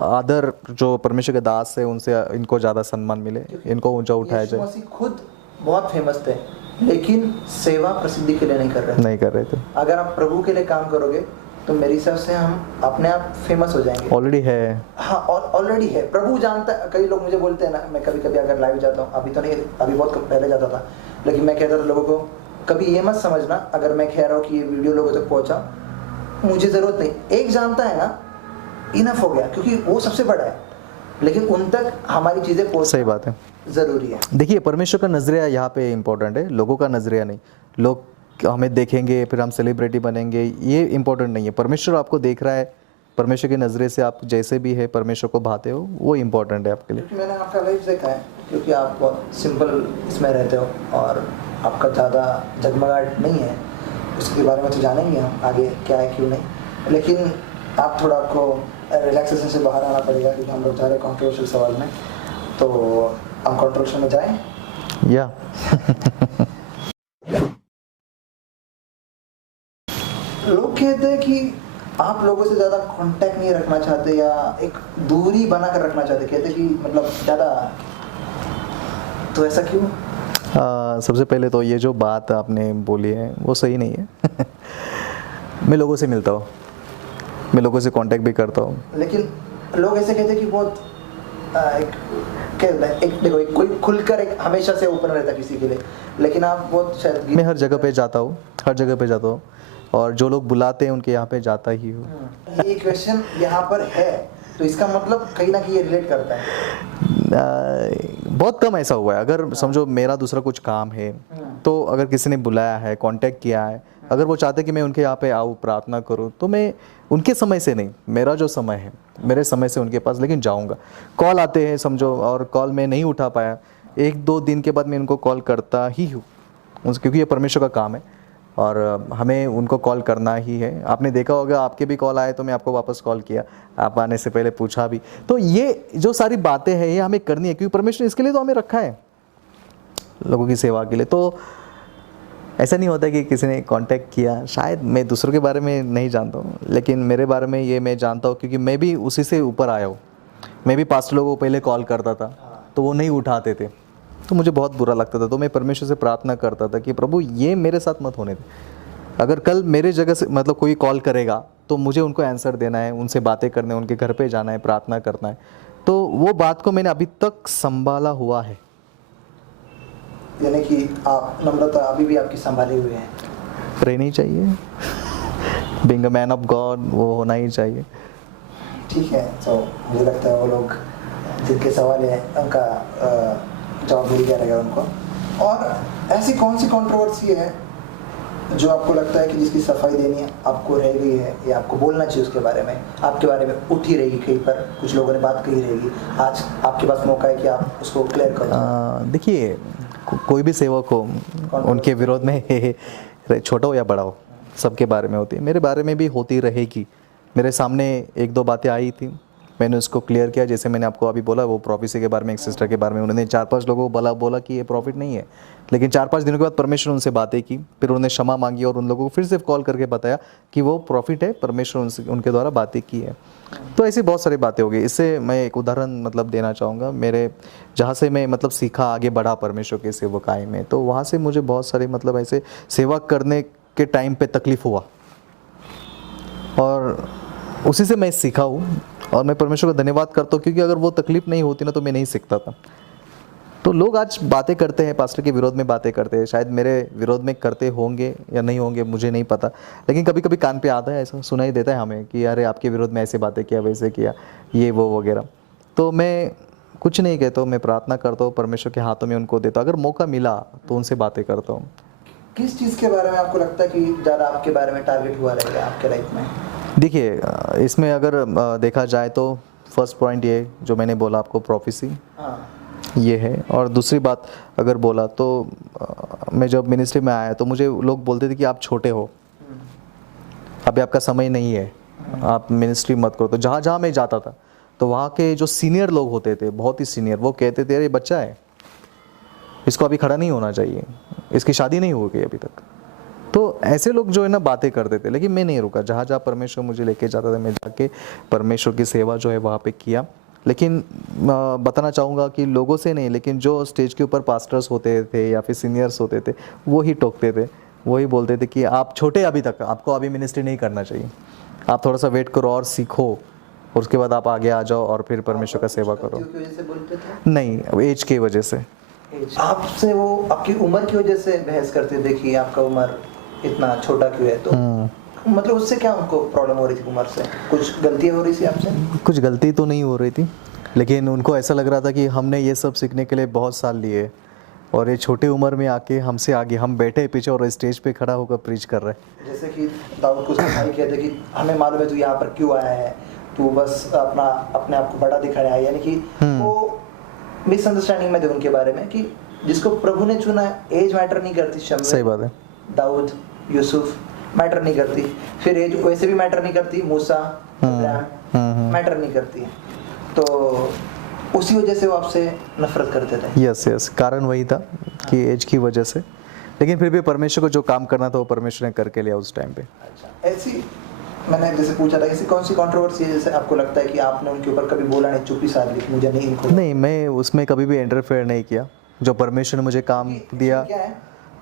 आदर जो परमेश्वर के दास है उनसे इनको ज़्यादा सम्मान मिले, इनको ऊंचा उठाया जाए। यीशु मसीह खुद बहुत फेमस थे, लेकिन सेवा प्रसिद्धि के लिए नहीं कर रहे थे। अगर आप प्रभु के लिए काम करोगे तो मेरे हिसाब से हम अपने आप फेमस हो जाएंगे। ऑलरेडी है। हाँ, ऑलरेडी है, प्रभु जानता है। कई लोग मुझे बोलते हैं ना, मैं कभी कभी अगर लाइव जाता हूँ, अभी तो नहीं, अभी बहुत पहले जाता था, लेकिन मैं कहता था लोगों को, कभी ये मत समझना अगर मैं कह रहा हूँ कि ये वीडियो लोगों तक पहुँचा, मुझे ज़रूरत नहीं, एक जानता है ना, इनफ हो गया, क्योंकि वो सबसे बड़ा है, लेकिन उन तक हमारी चीज़ें पहुँच, सही बात है, ज़रूरी है। देखिए, परमेश्वर का नज़रिया यहाँ पे इम्पोर्टेंट है, लोगों का नज़रिया नहीं। लोग हमें देखेंगे फिर हम सेलिब्रिटी बनेंगे, ये इम्पोर्टेंट नहीं है। परमेश्वर आपको देख रहा है, परमेश्वर के नज़रे से आप जैसे भी है परमेश्वर को भाते हो, वो इम्पोर्टेंट है आपके लिए। क्योंकि मैंने आपका लाइफ देखा है, क्योंकि आप बहुत सिंपल इसमें रहते हो, और आपका ज़्यादा जगमगाहट नहीं है, उसके बारे में तो जानेंगे हम आगे क्या है क्यों नहीं, लेकिन आप थोड़ा, आपको रिलैक्सेशन से बाहर आना पड़ेगा, क्योंकि हम लोग जा रहे हैं कॉन्ट्रोवर्शियल सवाल में, तो हम कॉन्ट्रोवर्शियल में जाएँ या लोग कहते हैं कि आप लोगों से ज़्यादा कांटेक्ट नहीं रखना चाहते, या एक दूरी बना कर रखना चाहते, कहते हैं कि मतलब ज़्यादा, तो ऐसा क्यों? सबसे पहले तो ये जो बात आपने बोली है वो सही नहीं है मैं लोगों से मिलता हूँ, मैं लोगों से कांटेक्ट भी करता हूँ, लेकिन लोग ऐसे कहते हैं कि बहुत एक क्या होता है, एक देखो, एक कोई खुलकर एक हमेशा से ओपन रहता किसी के लिए, लेकिन आप बहुत शायद मैं हर जगह पे जाता हूँ, हर जगह पे जाता हूँ, और जो लोग बुलाते हैं उनके यहाँ पे जाता ही हूँ। ये क्वेश्चन यहाँ पर है तो इसका मतलब कहीं ना कहीं ये रिलेट करता है। बहुत कम ऐसा हुआ है। अगर समझो मेरा दूसरा कुछ काम है, तो अगर किसी ने बुलाया है, कांटेक्ट किया है, अगर वो चाहते कि मैं उनके यहाँ पे आऊँ, प्रार्थना करूँ, तो मैं उनके समय से नहीं, मेरा जो समय है मेरे समय से उनके पास लेकिन जाऊँगा। कॉल आते हैं समझो, और कॉल मैं नहीं उठा पाया, 1-2 दिन के बाद मैं उनको कॉल करता ही हूँ, क्योंकि ये परमेश्वर का काम है और हमें उनको कॉल करना ही है। आपने देखा होगा, आपके भी कॉल आए तो मैं आपको वापस कॉल किया, आप आने से पहले पूछा भी। तो ये जो सारी बातें हैं ये हमें करनी है, क्योंकि परमेश्वर इसके लिए तो हमें रखा है, लोगों की सेवा के लिए। तो ऐसा नहीं होता कि किसी ने कांटेक्ट किया, शायद मैं दूसरों के बारे में नहीं जानता हूँ, लेकिन मेरे बारे में ये मैं जानता हूँ, क्योंकि मैं भी उसी से ऊपर आया हूँ। मैं भी पास्टर लोगों को पहले कॉल करता था तो वो नहीं उठाते थे, तो मुझे बहुत बुरा लगता था। तो मैं परमेश्वर से प्रार्थना करता था कि प्रभु ये मेरे साथ मत होने दे। अगर कल मेरे जगह से मतलब कोई कॉल करेगा तो मुझे उनको आंसर देना है, उनसे बातें करने, उनके घर पे जाना है, प्रार्थना करना है। तो वो बात को मैंने अभी तक संभाला हुआ है। यानी कि आप नम्रता अभी भी आपकी संभाले हुए हैं। रहनी चाहिए, being a man of God, वो होना ही चाहिए। ठीक है, तो मुझे लगता है वो लोग जिनके सवाल है उनका जवाब मिल गया रहेगा उनको। और ऐसी कौन सी कंट्रोवर्सी है जो आपको लगता है कि जिसकी सफाई देनी है आपको रह गई है, या आपको बोलना चाहिए उसके बारे में, आपके बारे में उठी रहेगी, कहीं पर कुछ लोगों ने बात कही रहेगी, आज आपके पास मौका है कि आप उसको क्लियर करो। देखिए, कोई भी सेवक हो, उनके विरोध में छोटा हो या बड़ा हो, सबके बारे में होती है। मेरे बारे में भी होती रहेगी। मेरे सामने 1-2 बातें आई थी, मैंने उसको क्लियर किया। जैसे मैंने आपको अभी बोला, वो प्रोफेसी के बारे में, एक सिस्टर के बारे में उन्होंने 4-5 लोगों को बोला कि ये प्रॉफिट नहीं है, लेकिन 4-5 दिनों के बाद परमेश्वर उनसे बातें की, फिर उन्होंने क्षमा मांगी और उन लोगों को फिर से कॉल करके बताया कि वो प्रॉफिट है, परमेश्वर उनके द्वारा बातें की है। तो ऐसी बहुत सारी बातें हो गई। इससे मैं एक उदाहरण मतलब देना चाहूँगा, मेरे जहाँ से मैं मतलब सीखा, आगे बढ़ा परमेश्वर के सेवकाई में, तो वहाँ से मुझे बहुत सारे मतलब ऐसे सेवा करने के टाइम पे तकलीफ़ हुआ, और उसी से मैं सीखा हूँ। और मैं परमेश्वर का धन्यवाद करता हूँ, क्योंकि अगर वो तकलीफ़ नहीं होती ना तो मैं नहीं सीखता था। तो लोग आज बातें करते हैं, पास्टर के विरोध में बातें करते हैं, शायद मेरे विरोध में करते होंगे या नहीं होंगे, मुझे नहीं पता, लेकिन कभी कभी कान पे आता है, ऐसा सुनाई देता है हमें कि अरे आपके विरोध में ऐसे बातें किया, वैसे किया, ये वो वगैरह। तो मैं कुछ नहीं कहता हूँ, मैं प्रार्थना करता हूँ, परमेश्वर के हाथों में उनको देता हूँ। अगर मौका मिला तो उनसे बातें करता हूँ। किस चीज़ के बारे में आपको लगता है कि ज़्यादा आपके बारे में टारगेट हुआ रहेगा आपके लाइफ में? देखिए, इसमें अगर देखा जाए तो फर्स्ट पॉइंट ये जो मैंने बोला आपको, प्रोफेसी, ये है। और दूसरी बात अगर बोला तो मैं जब मिनिस्ट्री में आया तो मुझे लोग बोलते थे कि आप छोटे हो, अभी आपका समय नहीं है, आप मिनिस्ट्री मत करो। तो जहाँ जहाँ मैं जाता था तो वहाँ के जो सीनियर लोग होते थे, बहुत ही सीनियर, वो कहते थे अरे बच्चा है, इसको अभी खड़ा नहीं होना चाहिए, इसकी शादी नहीं हो गई अभी तक। तो ऐसे लोग जो है ना बातें करते थे, लेकिन मैं नहीं रुका। जहाँ जहाँ परमेश्वर मुझे लेके जाता था, मैं जाके परमेश्वर की सेवा जो है वहाँ पे किया। लेकिन बताना चाहूँगा कि लोगों से नहीं, लेकिन जो स्टेज के ऊपर पास्टर्स होते थे या फिर सीनियर्स होते थे, वो ही टोकते थे, वही बोलते थे कि आप छोटे, अभी तक आपको अभी मिनिस्ट्री नहीं करना चाहिए, आप थोड़ा सा वेट करो और सीखो, और उसके बाद आप आगे आ जाओ और फिर परमेश्वर का सेवा करो। नहीं, एज की वजह से। आपसे वो आपकी उम्र की वजह से बहस करते थे कि आपका उम्र इतना छोटा क्यों है? तो मतलब उससे क्या उनको प्रॉब्लम हो रही थी? उम्र से कुछ गलतियाँ हो रही थी आपसे? कुछ गलती तो नहीं हो रही थी, लेकिन उनको ऐसा लग रहा था कि हमने ये सब सीखने के लिए बहुत साल लिए, और ये छोटी उम्र में आके हमसे आगे हम बैठे पीछे और स्टेज पे खड़ा होकर प्रीच कर रहे हैं। जैसे कि दाऊद को भाई कहते कि हमें मालूम है तू यहाँ पर क्यों आया है, तू बस अपने आप को बड़ा दिखाया है। यानी कि वो मिसअंडरस्टैंडिंग में थे उनके बारे में कि जिसको प्रभु ने चुना, एज मैटर नहीं करती। शमूएल, सही बात है, दाऊद, यूसुफ मैटर नहीं करती, फिर एज वैसे भी मैटर नहीं करती, मूसा, अब्राहम मैटर नहीं करती। तो उसी वजह से वो आपसे नफरत करते थे। यस, कारण वही था कि एज की वजह से, लेकिन फिर भी परमेश्वर को जो काम करना था वो परमेश्वर ने करके लिया उस टाइम पे। अच्छा, ऐसी मैंने जैसे पूछा था, ऐसी कौन सी कंट्रोवर्सी है जैसे आपको लगता है कि आपने उनके ऊपर कभी बोला नहीं, चुप्पी साध ली, मुझे नहीं इनको? नहीं, मैं उसमें कभी भी इंटरफेयर नहीं किया। जो परमेश्वर ने मुझे काम दिया, क्या है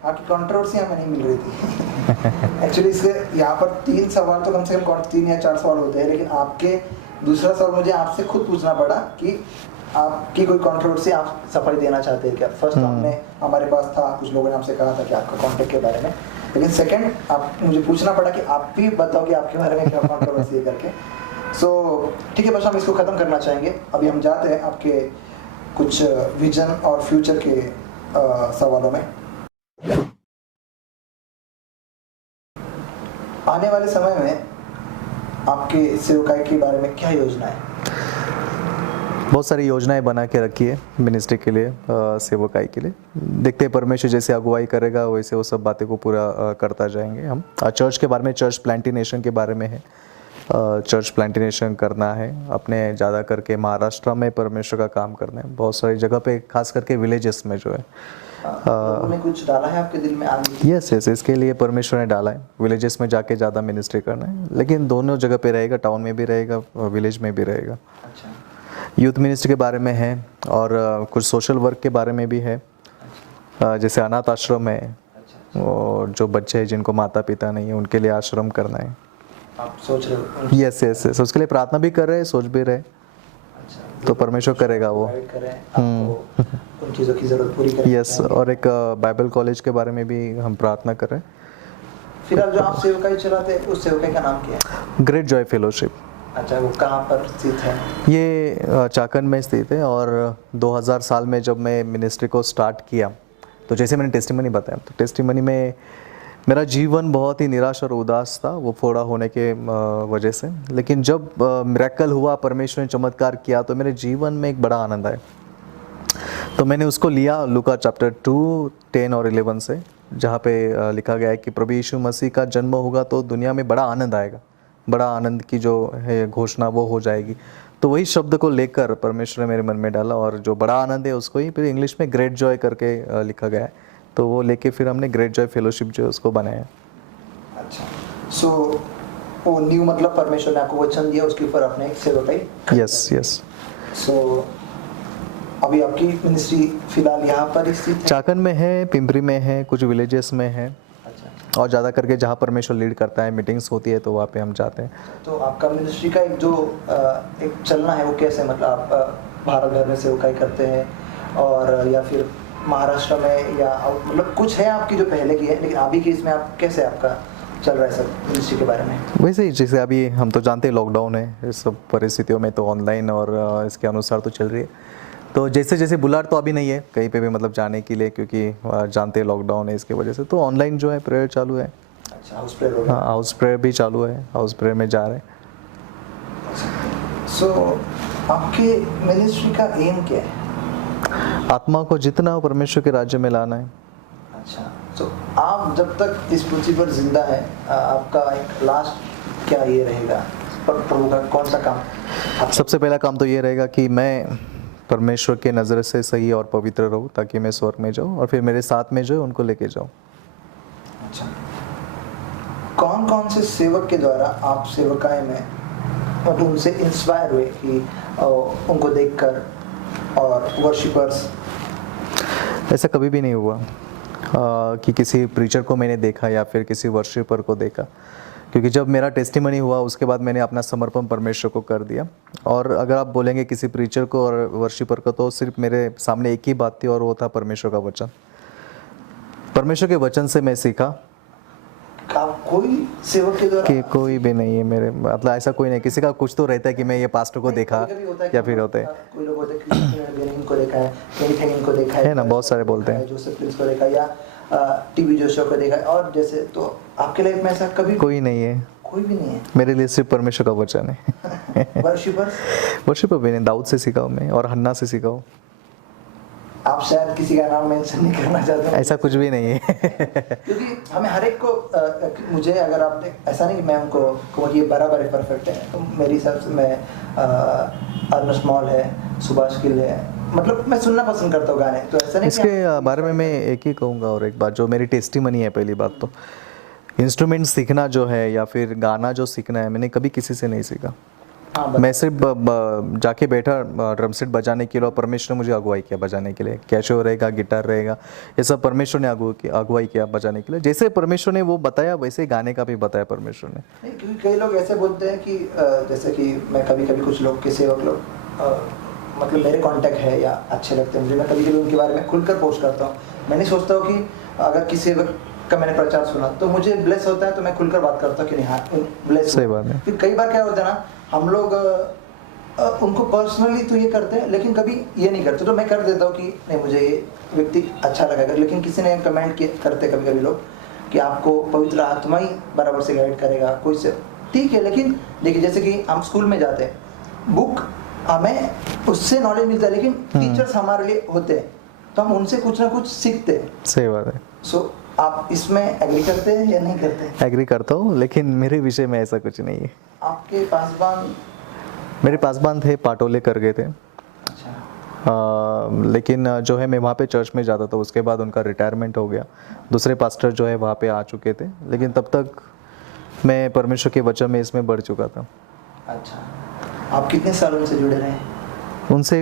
आपकी कंट्रोवर्सी हमें नहीं मिल रही थी। एक्चुअली इसके यहाँ पर 3 सवाल तो कम से कम 3 या 4 सवाल होते हैं, लेकिन आपके दूसरा सवाल मुझे आपसे खुद पूछना पड़ा कि आपकी कोई कंट्रोवर्सी आप सफाई देना चाहते हैं क्या? फर्स्ट हमने हमारे पास था, कुछ लोगों ने हमसे कहा था कि आपका कॉन्टेक्ट के बारे में, लेकिन सेकंड आप मुझे पूछना पड़ा कि आप भी बताओ कि आपके बारे में क्या कंट्रोवर्सी है करके। सो ठीक है, बस हम इसको ख़त्म करना चाहेंगे। अभी हम जाते हैं आपके कुछ विजन और फ्यूचर के सवालों में। आने वाले समय में आपके सेवकाई के बारे में क्या योजना है? बहुत सारी योजनाएं बना के रखी है मिनिस्ट्री के लिए, सेवकाई के लिए। देखते हैं परमेश्वर जैसे अगुवाई करेगा वैसे वो सब बातें को पूरा करता जाएंगे हम। चर्च के बारे में, चर्च प्लांटिनेशन के बारे में है। चर्च प्लांटिनेशन करना है अपने, ज़्यादा करके महाराष्ट्र में परमेश्वर का काम करना है, बहुत सारी जगह पे, खास करके विलेजेस में जो है। उन्होंने कुछ डाला है आपके दिल में आगे? यस, इसके लिए परमेश्वर ने डाला है विलेजेस में जाके ज़्यादा मिनिस्ट्री करना है, लेकिन दोनों जगह पे रहेगा, टाउन में भी रहेगा, विलेज में भी रहेगा। अच्छा। यूथ मिनिस्ट्री के बारे में है और कुछ सोशल वर्क के बारे में भी है। जैसे अनाथ आश्रम है और जो बच्चे हैं जिनको माता पिता नहीं है उनके लिए आश्रम करना है। आप सोच रहे हो? यस, उसके लिए प्रार्थना भी कर रहे हैं, सोच भी रहे। अच्छा, तो परमेश्वर करेगा वो। आपको उन चीज़ों की ज़रूरत पूरी करें। यस, और एक बाइबल कॉलेज के बारे में भी हम प्रार्थना कर रहे हैं। फिलहाल जो आप सेवकाई चलाते हैं उस सेवकाई का नाम क्या है? Great Joy fellowship. अच्छा, वो कहाँ पर स्थित है? ये चाकन में स्थित है। और 2000 साल में जब मैं मिनिस्ट्री को स्टार्ट किया, तो जैसे मैंने टेस्टिमनी बताया, तो टेस्टिमनी में मेरा जीवन बहुत ही निराश और उदास था, वो फोड़ा होने के वजह से। लेकिन जब मिरेकल हुआ, परमेश्वर ने चमत्कार किया, तो मेरे जीवन में एक बड़ा आनंद आया। तो मैंने उसको लिया लूका चैप्टर 2, 10 और 11 से, जहाँ पे लिखा गया है कि प्रभु यीशु मसीह का जन्म होगा तो दुनिया में बड़ा आनंद आएगा, बड़ा आनंद की जो है घोषणा वो हो जाएगी। तो वही शब्द को लेकर परमेश्वर ने मेरे मन में डाला, और जो बड़ा आनंद है उसको ही फिर इंग्लिश में ग्रेट जॉय करके लिखा गया है। तो वो लेके फिर हमने ग्रेट जॉय फेलोशिप जो है उसको बनाया। अच्छा, सो वो न्यू मतलब परमेश्वर ने आपको वचन दिया, उसके ऊपर आपने एक सेवकाई। यस। सो अभी आपकी मिनिस्ट्री फिलहाल यहाँ पर स्थित है? चाकन में है, पिंपरी में है, कुछ विलेजेस में है। अच्छा। और ज़्यादा करके जहाँ परमेश्वर लीड करता है, मीटिंग्स होती है, तो वहाँ पे हम जाते हैं। तो आपका मिनिस्ट्री का एक जो एक चलना है वो कैसे, मतलब आप भारत भर में सेवकाई करते हैं और या फिर महाराष्ट्र में, या मतलब कुछ है आपकी जो पहले की है, लेकिन अभी की इसमें आप कैसे आपका चल रहा है सब मिनिस्ट्री के बारे में? वैसे ही जैसे अभी हम तो जानते हैं लॉकडाउन है, इस सब परिस्थितियों में तो ऑनलाइन और इसके अनुसार तो चल रही है। तो जैसे जैसे बुलार तो अभी नहीं है कहीं पे भी मतलब जाने के लिए, क्योंकि जानते हैं लॉकडाउन है, इसके वजह से तो ऑनलाइन जो है प्रेयर चालू है। अच्छा, हाउस प्रेयर हो गया? हाँ, हाउस प्रेयर भी चालू है, हाउस प्रेयर में जा रहे हैं। सो आपके मिनिस्ट्री का एम क्या है? आत्मा को जितना हो परमेश्वर के राज्य में लाना है। अच्छा, तो आप जब तक इस पृथ्वी पर जिंदा है, आपका एक लास्ट क्या ये रहेगा, प्रभु का कौन सा काम? सबसे पहला काम तो ये रहेगा कि मैं परमेश्वर के नज़र से सही और पवित्र रहूं, ताकि मैं स्वर्ग में जाऊं, और फिर मेरे साथ में जो है उनको लेके जाऊं। अच्छा, कौन कौन से सेवक के द्वारा आप सेवकाई में और उनसे इंस्पायर हुए कि उनको देखकर, और वर्शिपर्स? ऐसा कभी भी नहीं हुआ कि किसी प्रीचर को मैंने देखा या फिर किसी वर्शिपर को देखा, क्योंकि जब मेरा टेस्टिमनी हुआ उसके बाद मैंने अपना समर्पण परमेश्वर को कर दिया। और अगर आप बोलेंगे किसी प्रीचर को और वर्शिपर को, तो सिर्फ मेरे सामने एक ही बात थी, और वो था परमेश्वर का वचन। परमेश्वर के वचन से मैं सीखा। कोई सेवक के द्वारा कि कोई भी नहीं है मेरे, मतलब ऐसा कोई नहीं, किसी का कुछ तो रहता है कि मैं ये पास्टर को देखा या फिर होते हैं, कोई लोग होते हैं इनको देखा है, इनको देखा है ना, बहुत सारे बोलते हैं, जोसेफ प्रिंस को देखा, या टीवी जोशो को देखा, और जैसे, तो आपके लाइफ में ऐसा कभी कोई नहीं है? कोई भी नहीं है। मेरे लिए सिर्फ परमेश्वर का वचन है। वर्शिपर भी नहीं, दाऊद से सीखा हूँ मैं, और हन्ना से सीखा हूँ। आप शायद किसी का नाम मेंशन नहीं करना चाहते हैं? ऐसा कुछ भी नहीं है। क्योंकि हमें हर एक को, मुझे अगर आपने ऐसा नहीं कि मैं उनको कहूँ ये बराबर है, परफेक्ट है, तो मेरी हिसाब से मैं अर्नस्ट मॉल है, सुभाष गिल है, मतलब मैं सुनना पसंद करता हूँ गाने, तो ऐसा नहीं। इसके बारे में मैं एक ही कहूँगा, और एक बात जो मेरी टेस्टिमनी है, पहली बात तो इंस्ट्रूमेंट सीखना जो है या फिर गाना जो सीखना है, मैंने कभी किसी से नहीं सीखा। मैं सिर्फ जाके बैठा ड्रम सेट बजाने के लिए, और परमेश्वर ने मुझे अगुवाई किया बजाने के लिए। कैशो रहेगा, गिटार रहेगा, ये सब परमेश्वर ने अगुवाई किया बजाने के लिए। जैसे परमेश्वर ने वो बताया वैसे गाने का भी बताया परमेश्वर ने। नहीं, क्योंकि कई लोग ऐसे बोलते हैं कि जैसे कि मैं कभी कभी कुछ लोग के सेवक लोग मतलब मेरे कांटेक्ट है या अच्छे लगते हैं मुझे, मैं कभी कभी उनके बारे में खुलकर पोस्ट करता हूँ। मैं नहीं सोचता हूँ कि अगर किसी का मैंने प्रचार सुना तो मुझे ब्लेस होता है तो मैं खुलकर बात करता हूँ कि नहीं हाँ ब्लेस। सही बात है। फिर कई बार क्या होता है ना, हम लोग उनको पर्सनली तो ये करते हैं लेकिन कभी ये नहीं करते, तो मैं कर देता हूँ कि नहीं मुझे ये व्यक्ति अच्छा लगेगा। लेकिन किसी ने कमेंट करते कभी कभी लोग कि आपको पवित्र आत्मा ही बराबर से गाइड करेगा, कोई से ठीक है। लेकिन देखिए जैसे कि हम स्कूल में जाते हैं, बुक हमें उससे नॉलेज मिलता है लेकिन टीचर्स हमारे लिए होते हैं तो हम उनसे कुछ ना कुछ सीखते हैं। सही बात है। सो आप इसमें एग्री करते हैं या नहीं करते? एग्री करता हूँ, लेकिन मेरे विषय में ऐसा कुछ नहीं है। आपके पासवान? मेरे पासवान थे, पाटोले कर गए थे। अच्छा। लेकिन जो है मैं वहाँ पे चर्च में जाता था, उसके बाद उनका रिटायरमेंट हो गया। दूसरे पास्टर जो है वहाँ पे आ चुके थे, लेकिन तब तक मैं परमेश्वर के वचन में इसमें बढ़ चुका था। अच्छा, आप कितने सालों से जुड़े रहे? उनसे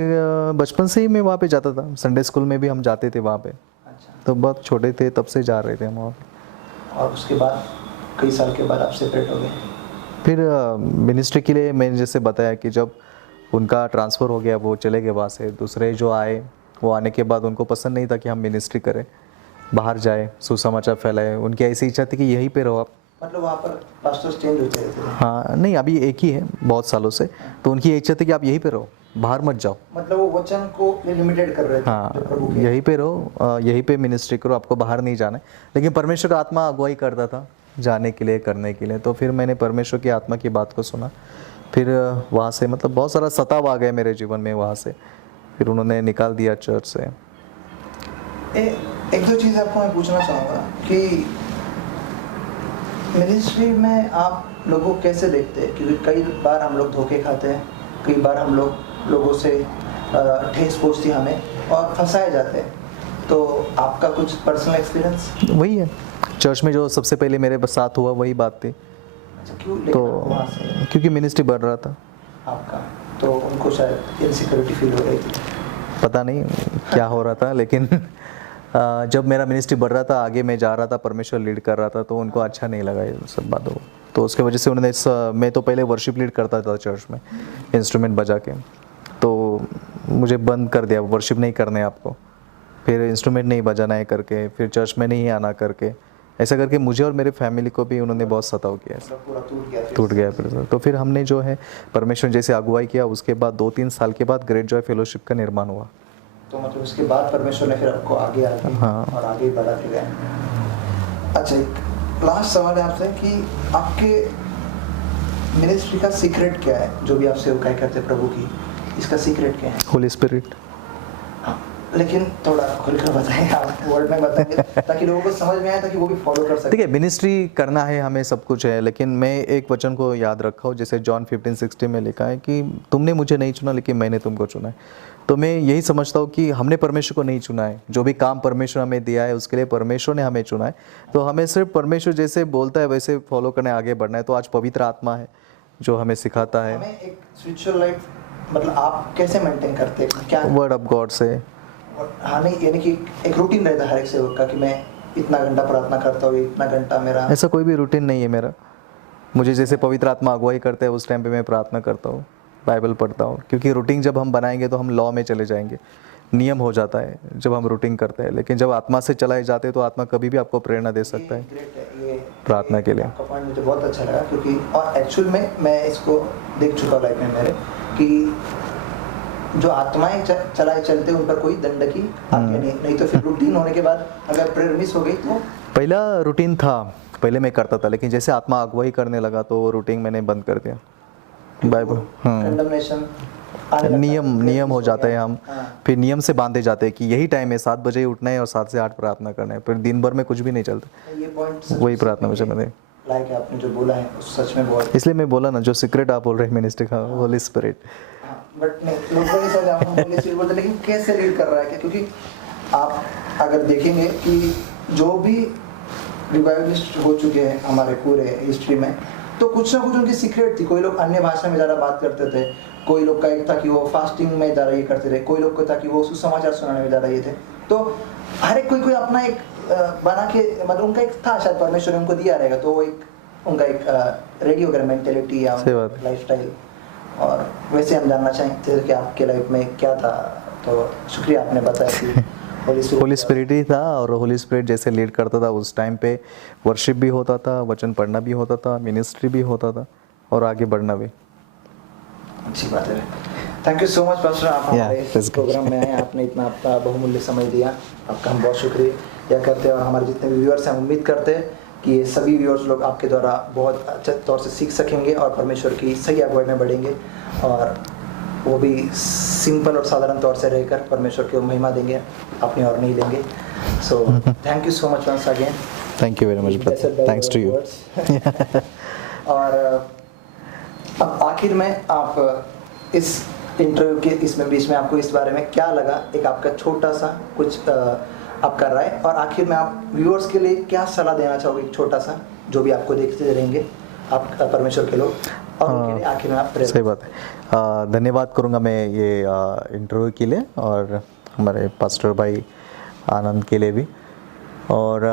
बचपन से ही मैं वहाँ पे जाता था, संडे स्कूल में भी हम जाते थे वहाँ पे। अच्छा। तो बहुत छोटे थे तब से जा रहे थे हम वहाँ पे। और उसके बाद कई साल के बाद आप सेपरेट हो गए? फिर मिनिस्ट्री के लिए मैंने जैसे बताया कि जब उनका ट्रांसफ़र हो गया, वो चले गए वहाँ से, दूसरे जो आए वो आने के बाद उनको पसंद नहीं था कि हम मिनिस्ट्री करें, बाहर जाए, सुसमाचार फैलाए। उनकी ऐसी इच्छा थी कि यहीं पे रहो आप। मतलब वहाँ पर पास्टर चेंज होते रहते थे? हाँ, नहीं अभी एक ही है बहुत सालों से, तो उनकी इच्छा थी कि आप यहीं पे रहो, बाहर मत जाओ। मतलब वो वचन को लिमिटेड कर रहे थे? हाँ, यहीं पे रहो, यहीं पे मिनिस्ट्री करो, आपको बाहर नहीं जाना है। लेकिन परमेश्वर का आत्मा अगुवाई करता था जाने के लिए, करने के लिए। तो फिर मैंने परमेश्वर की आत्मा की बात को सुना। फिर वहाँ से मतलब बहुत सारा सताव आ गया मेरे जीवन में वहाँ से, फिर उन्होंने निकाल दिया चर्च से। एक दो चीज़ आपको मैं पूछना चाहूँगा कि मिनिस्ट्री में आप लोगों को कैसे देखते हैं? क्योंकि कई बार हम लोग धोखे खाते हैं, कई बार हम लोगों से ठेस पहुँचती हमें और फंसाए जाते हैं। तो आपका कुछ पर्सनल एक्सपीरियंस? वही है, चर्च में जो सबसे पहले मेरे साथ हुआ वही बात थी। अच्छा, क्यों? तो वहाँ से क्योंकि मिनिस्ट्री बढ़ रहा था आपका, तो उनको शायद इनसिक्योरिटी फील हो रही थी। पता नहीं क्या हो रहा था, लेकिन जब मेरा मिनिस्ट्री बढ़ रहा था, आगे मैं जा रहा था, परमेश्वर लीड कर रहा था, तो उनको अच्छा नहीं लगा ये सब बातों को। तो उसके वजह से उन्होंने मैं तो पहले वर्शिप लीड करता था चर्च में इंस्ट्रूमेंट बजा के, तो मुझे बंद कर दिया, वर्शिप नहीं करने आपको, फिर इंस्ट्रूमेंट नहीं बजाना है करके, फिर चर्च में नहीं आना करके, ऐसा करके मुझे और मेरे फैमिली को भी उन्होंने बहुत सताव किया। मतलब पूरा टूट गया फिर से। तो फिर हमने जो है परमेश्वर जैसे अगुवाई किया, उसके बाद 2-3 साल के बाद ग्रेट जॉय फेलोशिप का निर्माण हुआ। तो मतलब उसके बाद परमेश्वर ने फिर आपको आगे हाँ। और आगे बढ़ा के गए। अच्छा, एक लास्ट सवाल है आपसे कि आपके मिनिस्ट्री का सीक्रेट क्या है? जो भी आप सेवकाई करते हैं प्रभु की, इसका सीक्रेट क्या है? होली स्पिरिट। हाँ, लेकिन थोड़ा खुलकर बताएं, आप वर्ड में बताएंगे ताकि लोगों को समझ में आए, ताकि वो भी फॉलो कर सके। ठीक है, मिनिस्ट्री करना है हमें, सब कुछ है, लेकिन मैं एक वचन को याद रखा हूँ, जैसे जॉन 15:60 में लिखा है कि तुमने मुझे नहीं चुना लेकिन मैंने तुमको चुना है। तो मैं यही समझता हूँ कि हमने परमेश्वर को नहीं चुना है, जो भी काम परमेश्वर हमें दिया है उसके लिए परमेश्वर ने हमें चुना है। तो हमें सिर्फ परमेश्वर जैसे बोलता है वैसे फॉलो करने, आगे बढ़ना है। तो आज पवित्र आत्मा है जो हमें सिखाता है। हमें एक स्पिरिचुअल लाइफ मतलब आप कैसे मेंटेन करते हैं? क्या वर्ड ऑफ गॉड से। हाँ, नहीं यानी कि एक रूटीन रहता है हर एक सेवक का कि मैं इतना घंटा प्रार्थना करता हूँ, इतना घंटा मेरा। ऐसा कोई भी रूटीन नहीं है मेरा। मुझे जैसे पवित्र आत्मा अगुवाई करते हैं उस टाइम पे मैं प्रार्थना करता हूँ, बाइबल पढ़ता हूँ, क्योंकि रूटीन जब हम बनाएंगे तो हम लॉ में चले जाएंगे, नियम हो जाता है जब हम रूटीन करते हैं। लेकिन जब आत्मा से चलाए जाते हैं तो आत्मा कभी भी आपको प्रेरणा दे सकता है प्रार्थना के लिए। आपका पॉइंट मुझे बहुत अच्छा लगा, क्योंकि और एक्चुअल में मैं इसको देख चुका हूँ लाइफ में मेरे कि जो आत्माएं चलाए चलते उन पर कोई दंड की आज्ञा नहीं तो फिर रूटीन होने के बाद अगर प्रेयर मिस हो गई तो। पहला रूटीन था, पहले मैं करता था, लेकिन जैसे आत्मा अगुवाई करने लगा तो वो रूटीन मैंने बंद कर दिया। बाइबल कंडमनेशन नियम हो जाता है, हम फिर नियम से बांधे जाते हैं कि यही टाइम है, 7 बजे उठना है और 7 से 8 प्रार्थना करना है, फिर दिन भर में कुछ भी नहीं चलता। ये पॉइंट वही प्रार्थना मुझे मैंने लाइक आपने जो बोला है सच में बहुत, इसलिए मैं बोला ना, जो सीक्रेट आप बोल रहे हैं मिनिस्ट्री का, होली स्पिरिट। बट नहीं लोग नहीं समझ आप होली स्पिरिट बोलते, लेकिन कैसे लीड कर रहा है? क्योंकि आप अगर देखेंगे कि जो भी रिवाइवलिस्ट हो चुके हैं हमारे पूरे हिस्ट्री में, तो कुछ ना कुछ उनकी सीक्रेट थी। कोई लोग अन्य भाषा में ज़्यादा बात करते थे, कोई लोग का एक था कि वो फास्टिंग में ज़्यादा ये करते थे, कोई लोग का था कि वो सुसमाचार सुनाने में ज़्यादा ये थे। तो हर एक कोई अपना एक बना के, मतलब उनका एक था, शायद परमेश्वर ने उनको दिया रहेगा, तो वो एक उनका एक रेडियो का मेंटेलिटी या लाइफस्टाइल। और वैसे हम जानना चाहेंगे कि आपके लाइफ में क्या था, तो शुक्रिया आपने बताया कि होली स्पिरिट ही था, और होली स्पिरिट जैसे लीड करता था उस टाइम पे वर्शिप भी होता था, वचन पढ़ना भी होता था, मिनिस्ट्री भी होता था, और आगे बढ़ना भी। अच्छी बात है। Thank you so much pastor, आप हमारे that's good. प्रोग्राम में आए, आपने इतना आपका बहुमूल्य समय दिया, आपका हम बहुत शुक्रिया करते हैं। और हमारे जितने भी व्यूअर्स हैं, उम्मीद करते हैं कि ये सभी व्यूअर्स लोग आपके द्वारा बहुत अच्छे तौर से सीख सकेंगे और परमेश्वर की सही अगुवाई में बढ़ेंगे, और वो भी सिंपल और साधारण तौर से रहकर परमेश्वर की महिमा देंगे, अपनी और नहीं लेंगे। So thank you so much once again. Thank you very much brother, thanks to you. और अब आखिर में आप इस इंटरव्यू के इसमें बीच में आपको इस बारे में क्या लगा, एक आपका छोटा सा कुछ आपका राय, और आखिर में आप व्यूअर्स के लिए क्या सलाह देना चाहोगे, एक छोटा सा, जो भी आपको देखते रहेंगे आप परमेश्वर के लोग, और उनके लिए आखिर में आप सही बात है। धन्यवाद करूँगा मैं ये इंटरव्यू के लिए, और हमारे पास्टर भाई आनंद के लिए भी। और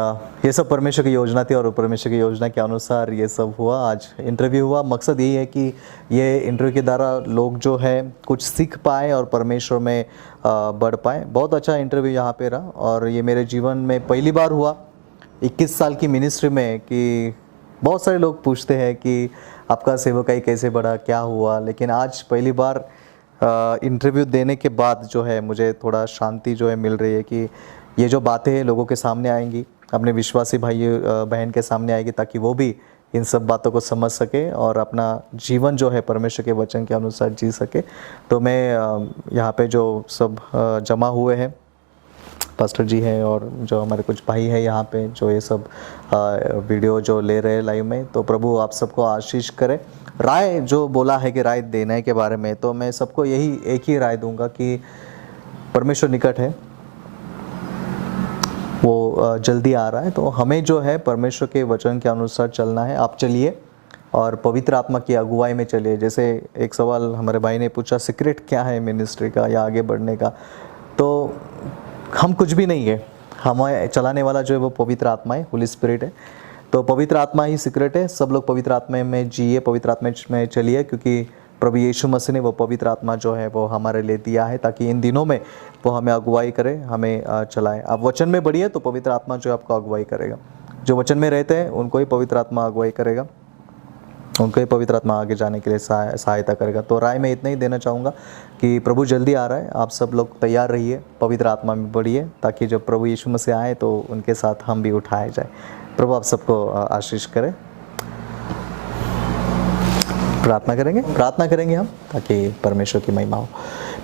ये सब परमेश्वर की योजना थी, और परमेश्वर की योजना के अनुसार ये सब हुआ, आज इंटरव्यू हुआ। मकसद यही है कि ये इंटरव्यू के द्वारा लोग जो है कुछ सीख पाए और परमेश्वर में बढ़ पाए। बहुत अच्छा इंटरव्यू यहाँ पे रहा, और ये मेरे जीवन में पहली बार हुआ 21 साल की मिनिस्ट्री में कि बहुत सारे लोग पूछते हैं कि आपका सेवकाई कैसे बढ़ा, क्या हुआ, लेकिन आज पहली बार इंटरव्यू देने के बाद जो है मुझे थोड़ा शांति जो है मिल रही है कि ये जो बातें हैं लोगों के सामने आएंगी, अपने विश्वासी भाई बहन के सामने आएगी, ताकि वो भी इन सब बातों को समझ सके और अपना जीवन जो है परमेश्वर के वचन के अनुसार जी सके। तो मैं यहाँ पे जो सब जमा हुए हैं, पास्टर जी हैं और जो हमारे कुछ भाई हैं यहाँ पे जो ये सब वीडियो जो ले रहे हैं लाइव में, तो प्रभु आप सबको आशीष करे। राय जो बोला है कि राय देने के बारे में, तो मैं सबको यही एक ही राय दूंगा कि परमेश्वर निकट है, वो जल्दी आ रहा है, तो हमें जो है परमेश्वर के वचन के अनुसार चलना है। आप चलिए और पवित्र आत्मा की अगुवाई में चलिए। जैसे एक सवाल हमारे भाई ने पूछा, सीक्रेट क्या है मिनिस्ट्री का या आगे बढ़ने का, तो हम कुछ भी नहीं है, हमें चलाने वाला जो है वो पवित्र आत्मा है, होली स्पिरिट है। तो पवित्र आत्मा ही सीक्रेट है। सब लोग पवित्र आत्मा में जिए, पवित्र आत्मा में चलिए, क्योंकि प्रभु यीशु मसीह ने वो पवित्र आत्मा जो है वो हमारे लिए दिया है, ताकि इन दिनों में वो हमें अगुवाई करे, हमें चलाए। आप वचन में बढ़िए तो पवित्र आत्मा जो है आपको अगुवाई करेगा। जो वचन में रहते हैं उनको ही पवित्र आत्मा अगुवाई करेगा, उनको ही पवित्र आत्मा आगे जाने के लिए सहायता करेगा। तो राय में इतना ही देना चाहूँगा कि प्रभु जल्दी आ रहा है, आप सब लोग तैयार रहिए, पवित्र आत्मा में बढ़िए, ताकि जब प्रभु यीशु मसीह आए तो उनके साथ हम भी उठाए जाए। प्रभु आप सबको आशीष करे। प्रार्थना करेंगे हम, ताकि परमेश्वर की महिमा हो।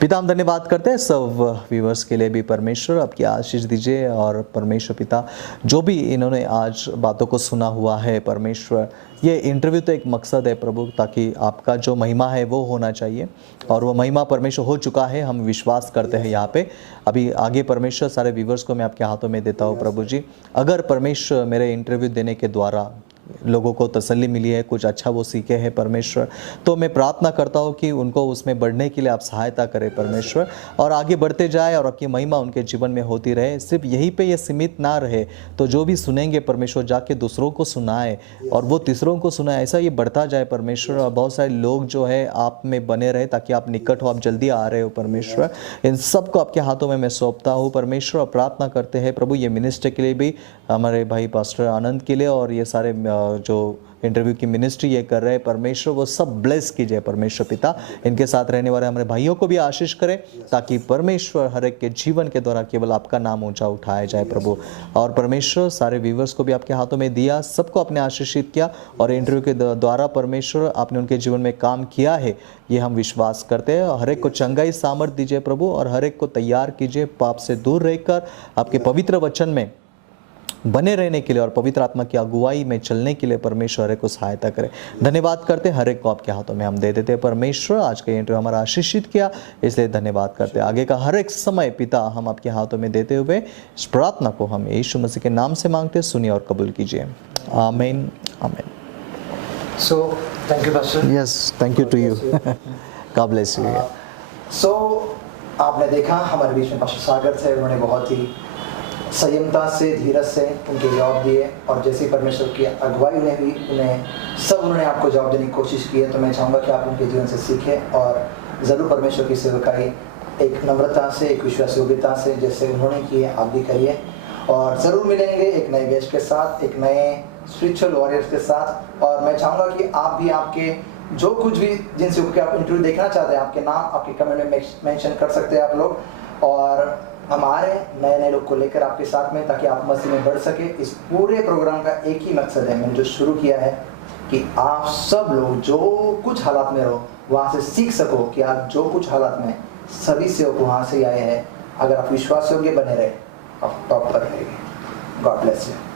पिता हम धन्यवाद करते हैं सब व्यूवर्स के लिए भी, परमेश्वर आपकी आशीष दीजिए। और परमेश्वर पिता जो भी इन्होंने आज बातों को सुना हुआ है, परमेश्वर ये इंटरव्यू तो एक मकसद है प्रभु, ताकि आपका जो महिमा है वो होना चाहिए, और वो महिमा परमेश्वर हो चुका है, हम विश्वास करते हैं यहाँ पे। अभी आगे परमेश्वर सारे व्यूवर्स को मैं आपके हाथों में देता हूँ प्रभु जी। अगर परमेश्वर मेरे इंटरव्यू देने के द्वारा लोगों को तसल्ली मिली है, कुछ अच्छा वो सीखे हैं परमेश्वर, तो मैं प्रार्थना करता हूँ कि उनको उसमें बढ़ने के लिए आप सहायता करें परमेश्वर, और आगे बढ़ते जाए और आपकी महिमा उनके जीवन में होती रहे। सिर्फ यहीं पे ये सीमित ना रहे, तो जो भी सुनेंगे परमेश्वर जाके दूसरों को सुनाए और वो तीसरों को सुनाए, ऐसा ये बढ़ता जाए परमेश्वर। और बहुत सारे लोग जो है आप में बने रहे, ताकि आप निकट हो, आप जल्दी आ रहे हो परमेश्वर। इन सबको आपके हाथों में मैं सौंपता हूँ परमेश्वर, और प्रार्थना करते हैं प्रभु ये मिनिस्टर के लिए भी, हमारे भाई पास्टर आनंद के लिए, और ये सारे जो इंटरव्यू की मिनिस्ट्री ये कर रहे हैं परमेश्वर, वो सब ब्लेस कीजिए परमेश्वर पिता। इनके साथ रहने वाले हमारे भाइयों को भी आशीष करें, ताकि परमेश्वर हर एक के जीवन के द्वारा केवल आपका नाम ऊंचा उठाया जाए प्रभु। और परमेश्वर सारे व्यूवर्स को भी आपके हाथों में दिया, सबको आपने आशीषित किया, और इंटरव्यू के द्वारा परमेश्वर आपने उनके जीवन में काम किया है, ये हम विश्वास करते हैं। हर एक को चंगाई सामर्थ दीजिए प्रभु, और हर एक को तैयार कीजिए पाप से दूर रहकर आपके पवित्र वचन में बने रहने के लिए और पवित्र आत्मा की अगुवाई में चलने के लिए परमेश्वर हर एक को सहायता करे। धन्यवाद करते हैं, हर एक को आपके हाथों में हम दे देते हैं परमेश्वर। आज का इंटरव्यू हमारा आशीषित किया, इसलिए धन्यवाद करते हैं। आगे का हर एक समय पिता हम आपके हाथों में देते हुए इस प्रार्थना को हम यीशु मसीह के नाम से मांगते, सुनिए और कबूल कीजिए। आमीन आमीन। So thank you pastor. Yes, thank you to you. God bless you. So आपने देखा हमारे बीच में पास्टर सागर थे, उन्होंने बहुत ही संयमता से, धीरज से उनके जवाब दिए, और जैसे परमेश्वर की अगुवाई उन्हें हुई, उन्होंने आपको जवाब देने की कोशिश की है। तो मैं चाहूँगा कि आप उनके जीवन से सीखें और ज़रूर परमेश्वर की सेवकाई एक नम्रता से, एक विश्वास योग्यता से, जैसे उन्होंने की है, आप भी करिए। और ज़रूर मिलेंगे एक नए गेस्ट के साथ, एक नए स्पिरिचुअल वॉरियर्स के साथ। और मैं चाहूँगा कि आप भी आपके जो कुछ भी जिनसे आप इंटरव्यू देखना चाहते हैं, आपके नाम आपके कमेंट में मेंशन कर सकते हैं आप लोग, और हम आ रहे हैं नए लोग को लेकर आपके साथ में, ताकि आप मसीह में बढ़ सके। इस पूरे प्रोग्राम का एक ही मकसद है, मैंने जो शुरू किया है, कि आप सब लोग जो कुछ हालात में रहो वहाँ से सीख सको कि आप जो कुछ हालात में सभी से वहाँ से आए हैं, अगर आप विश्वास योग्य बने रहे आप टॉप पर रहेंगे। God bless you.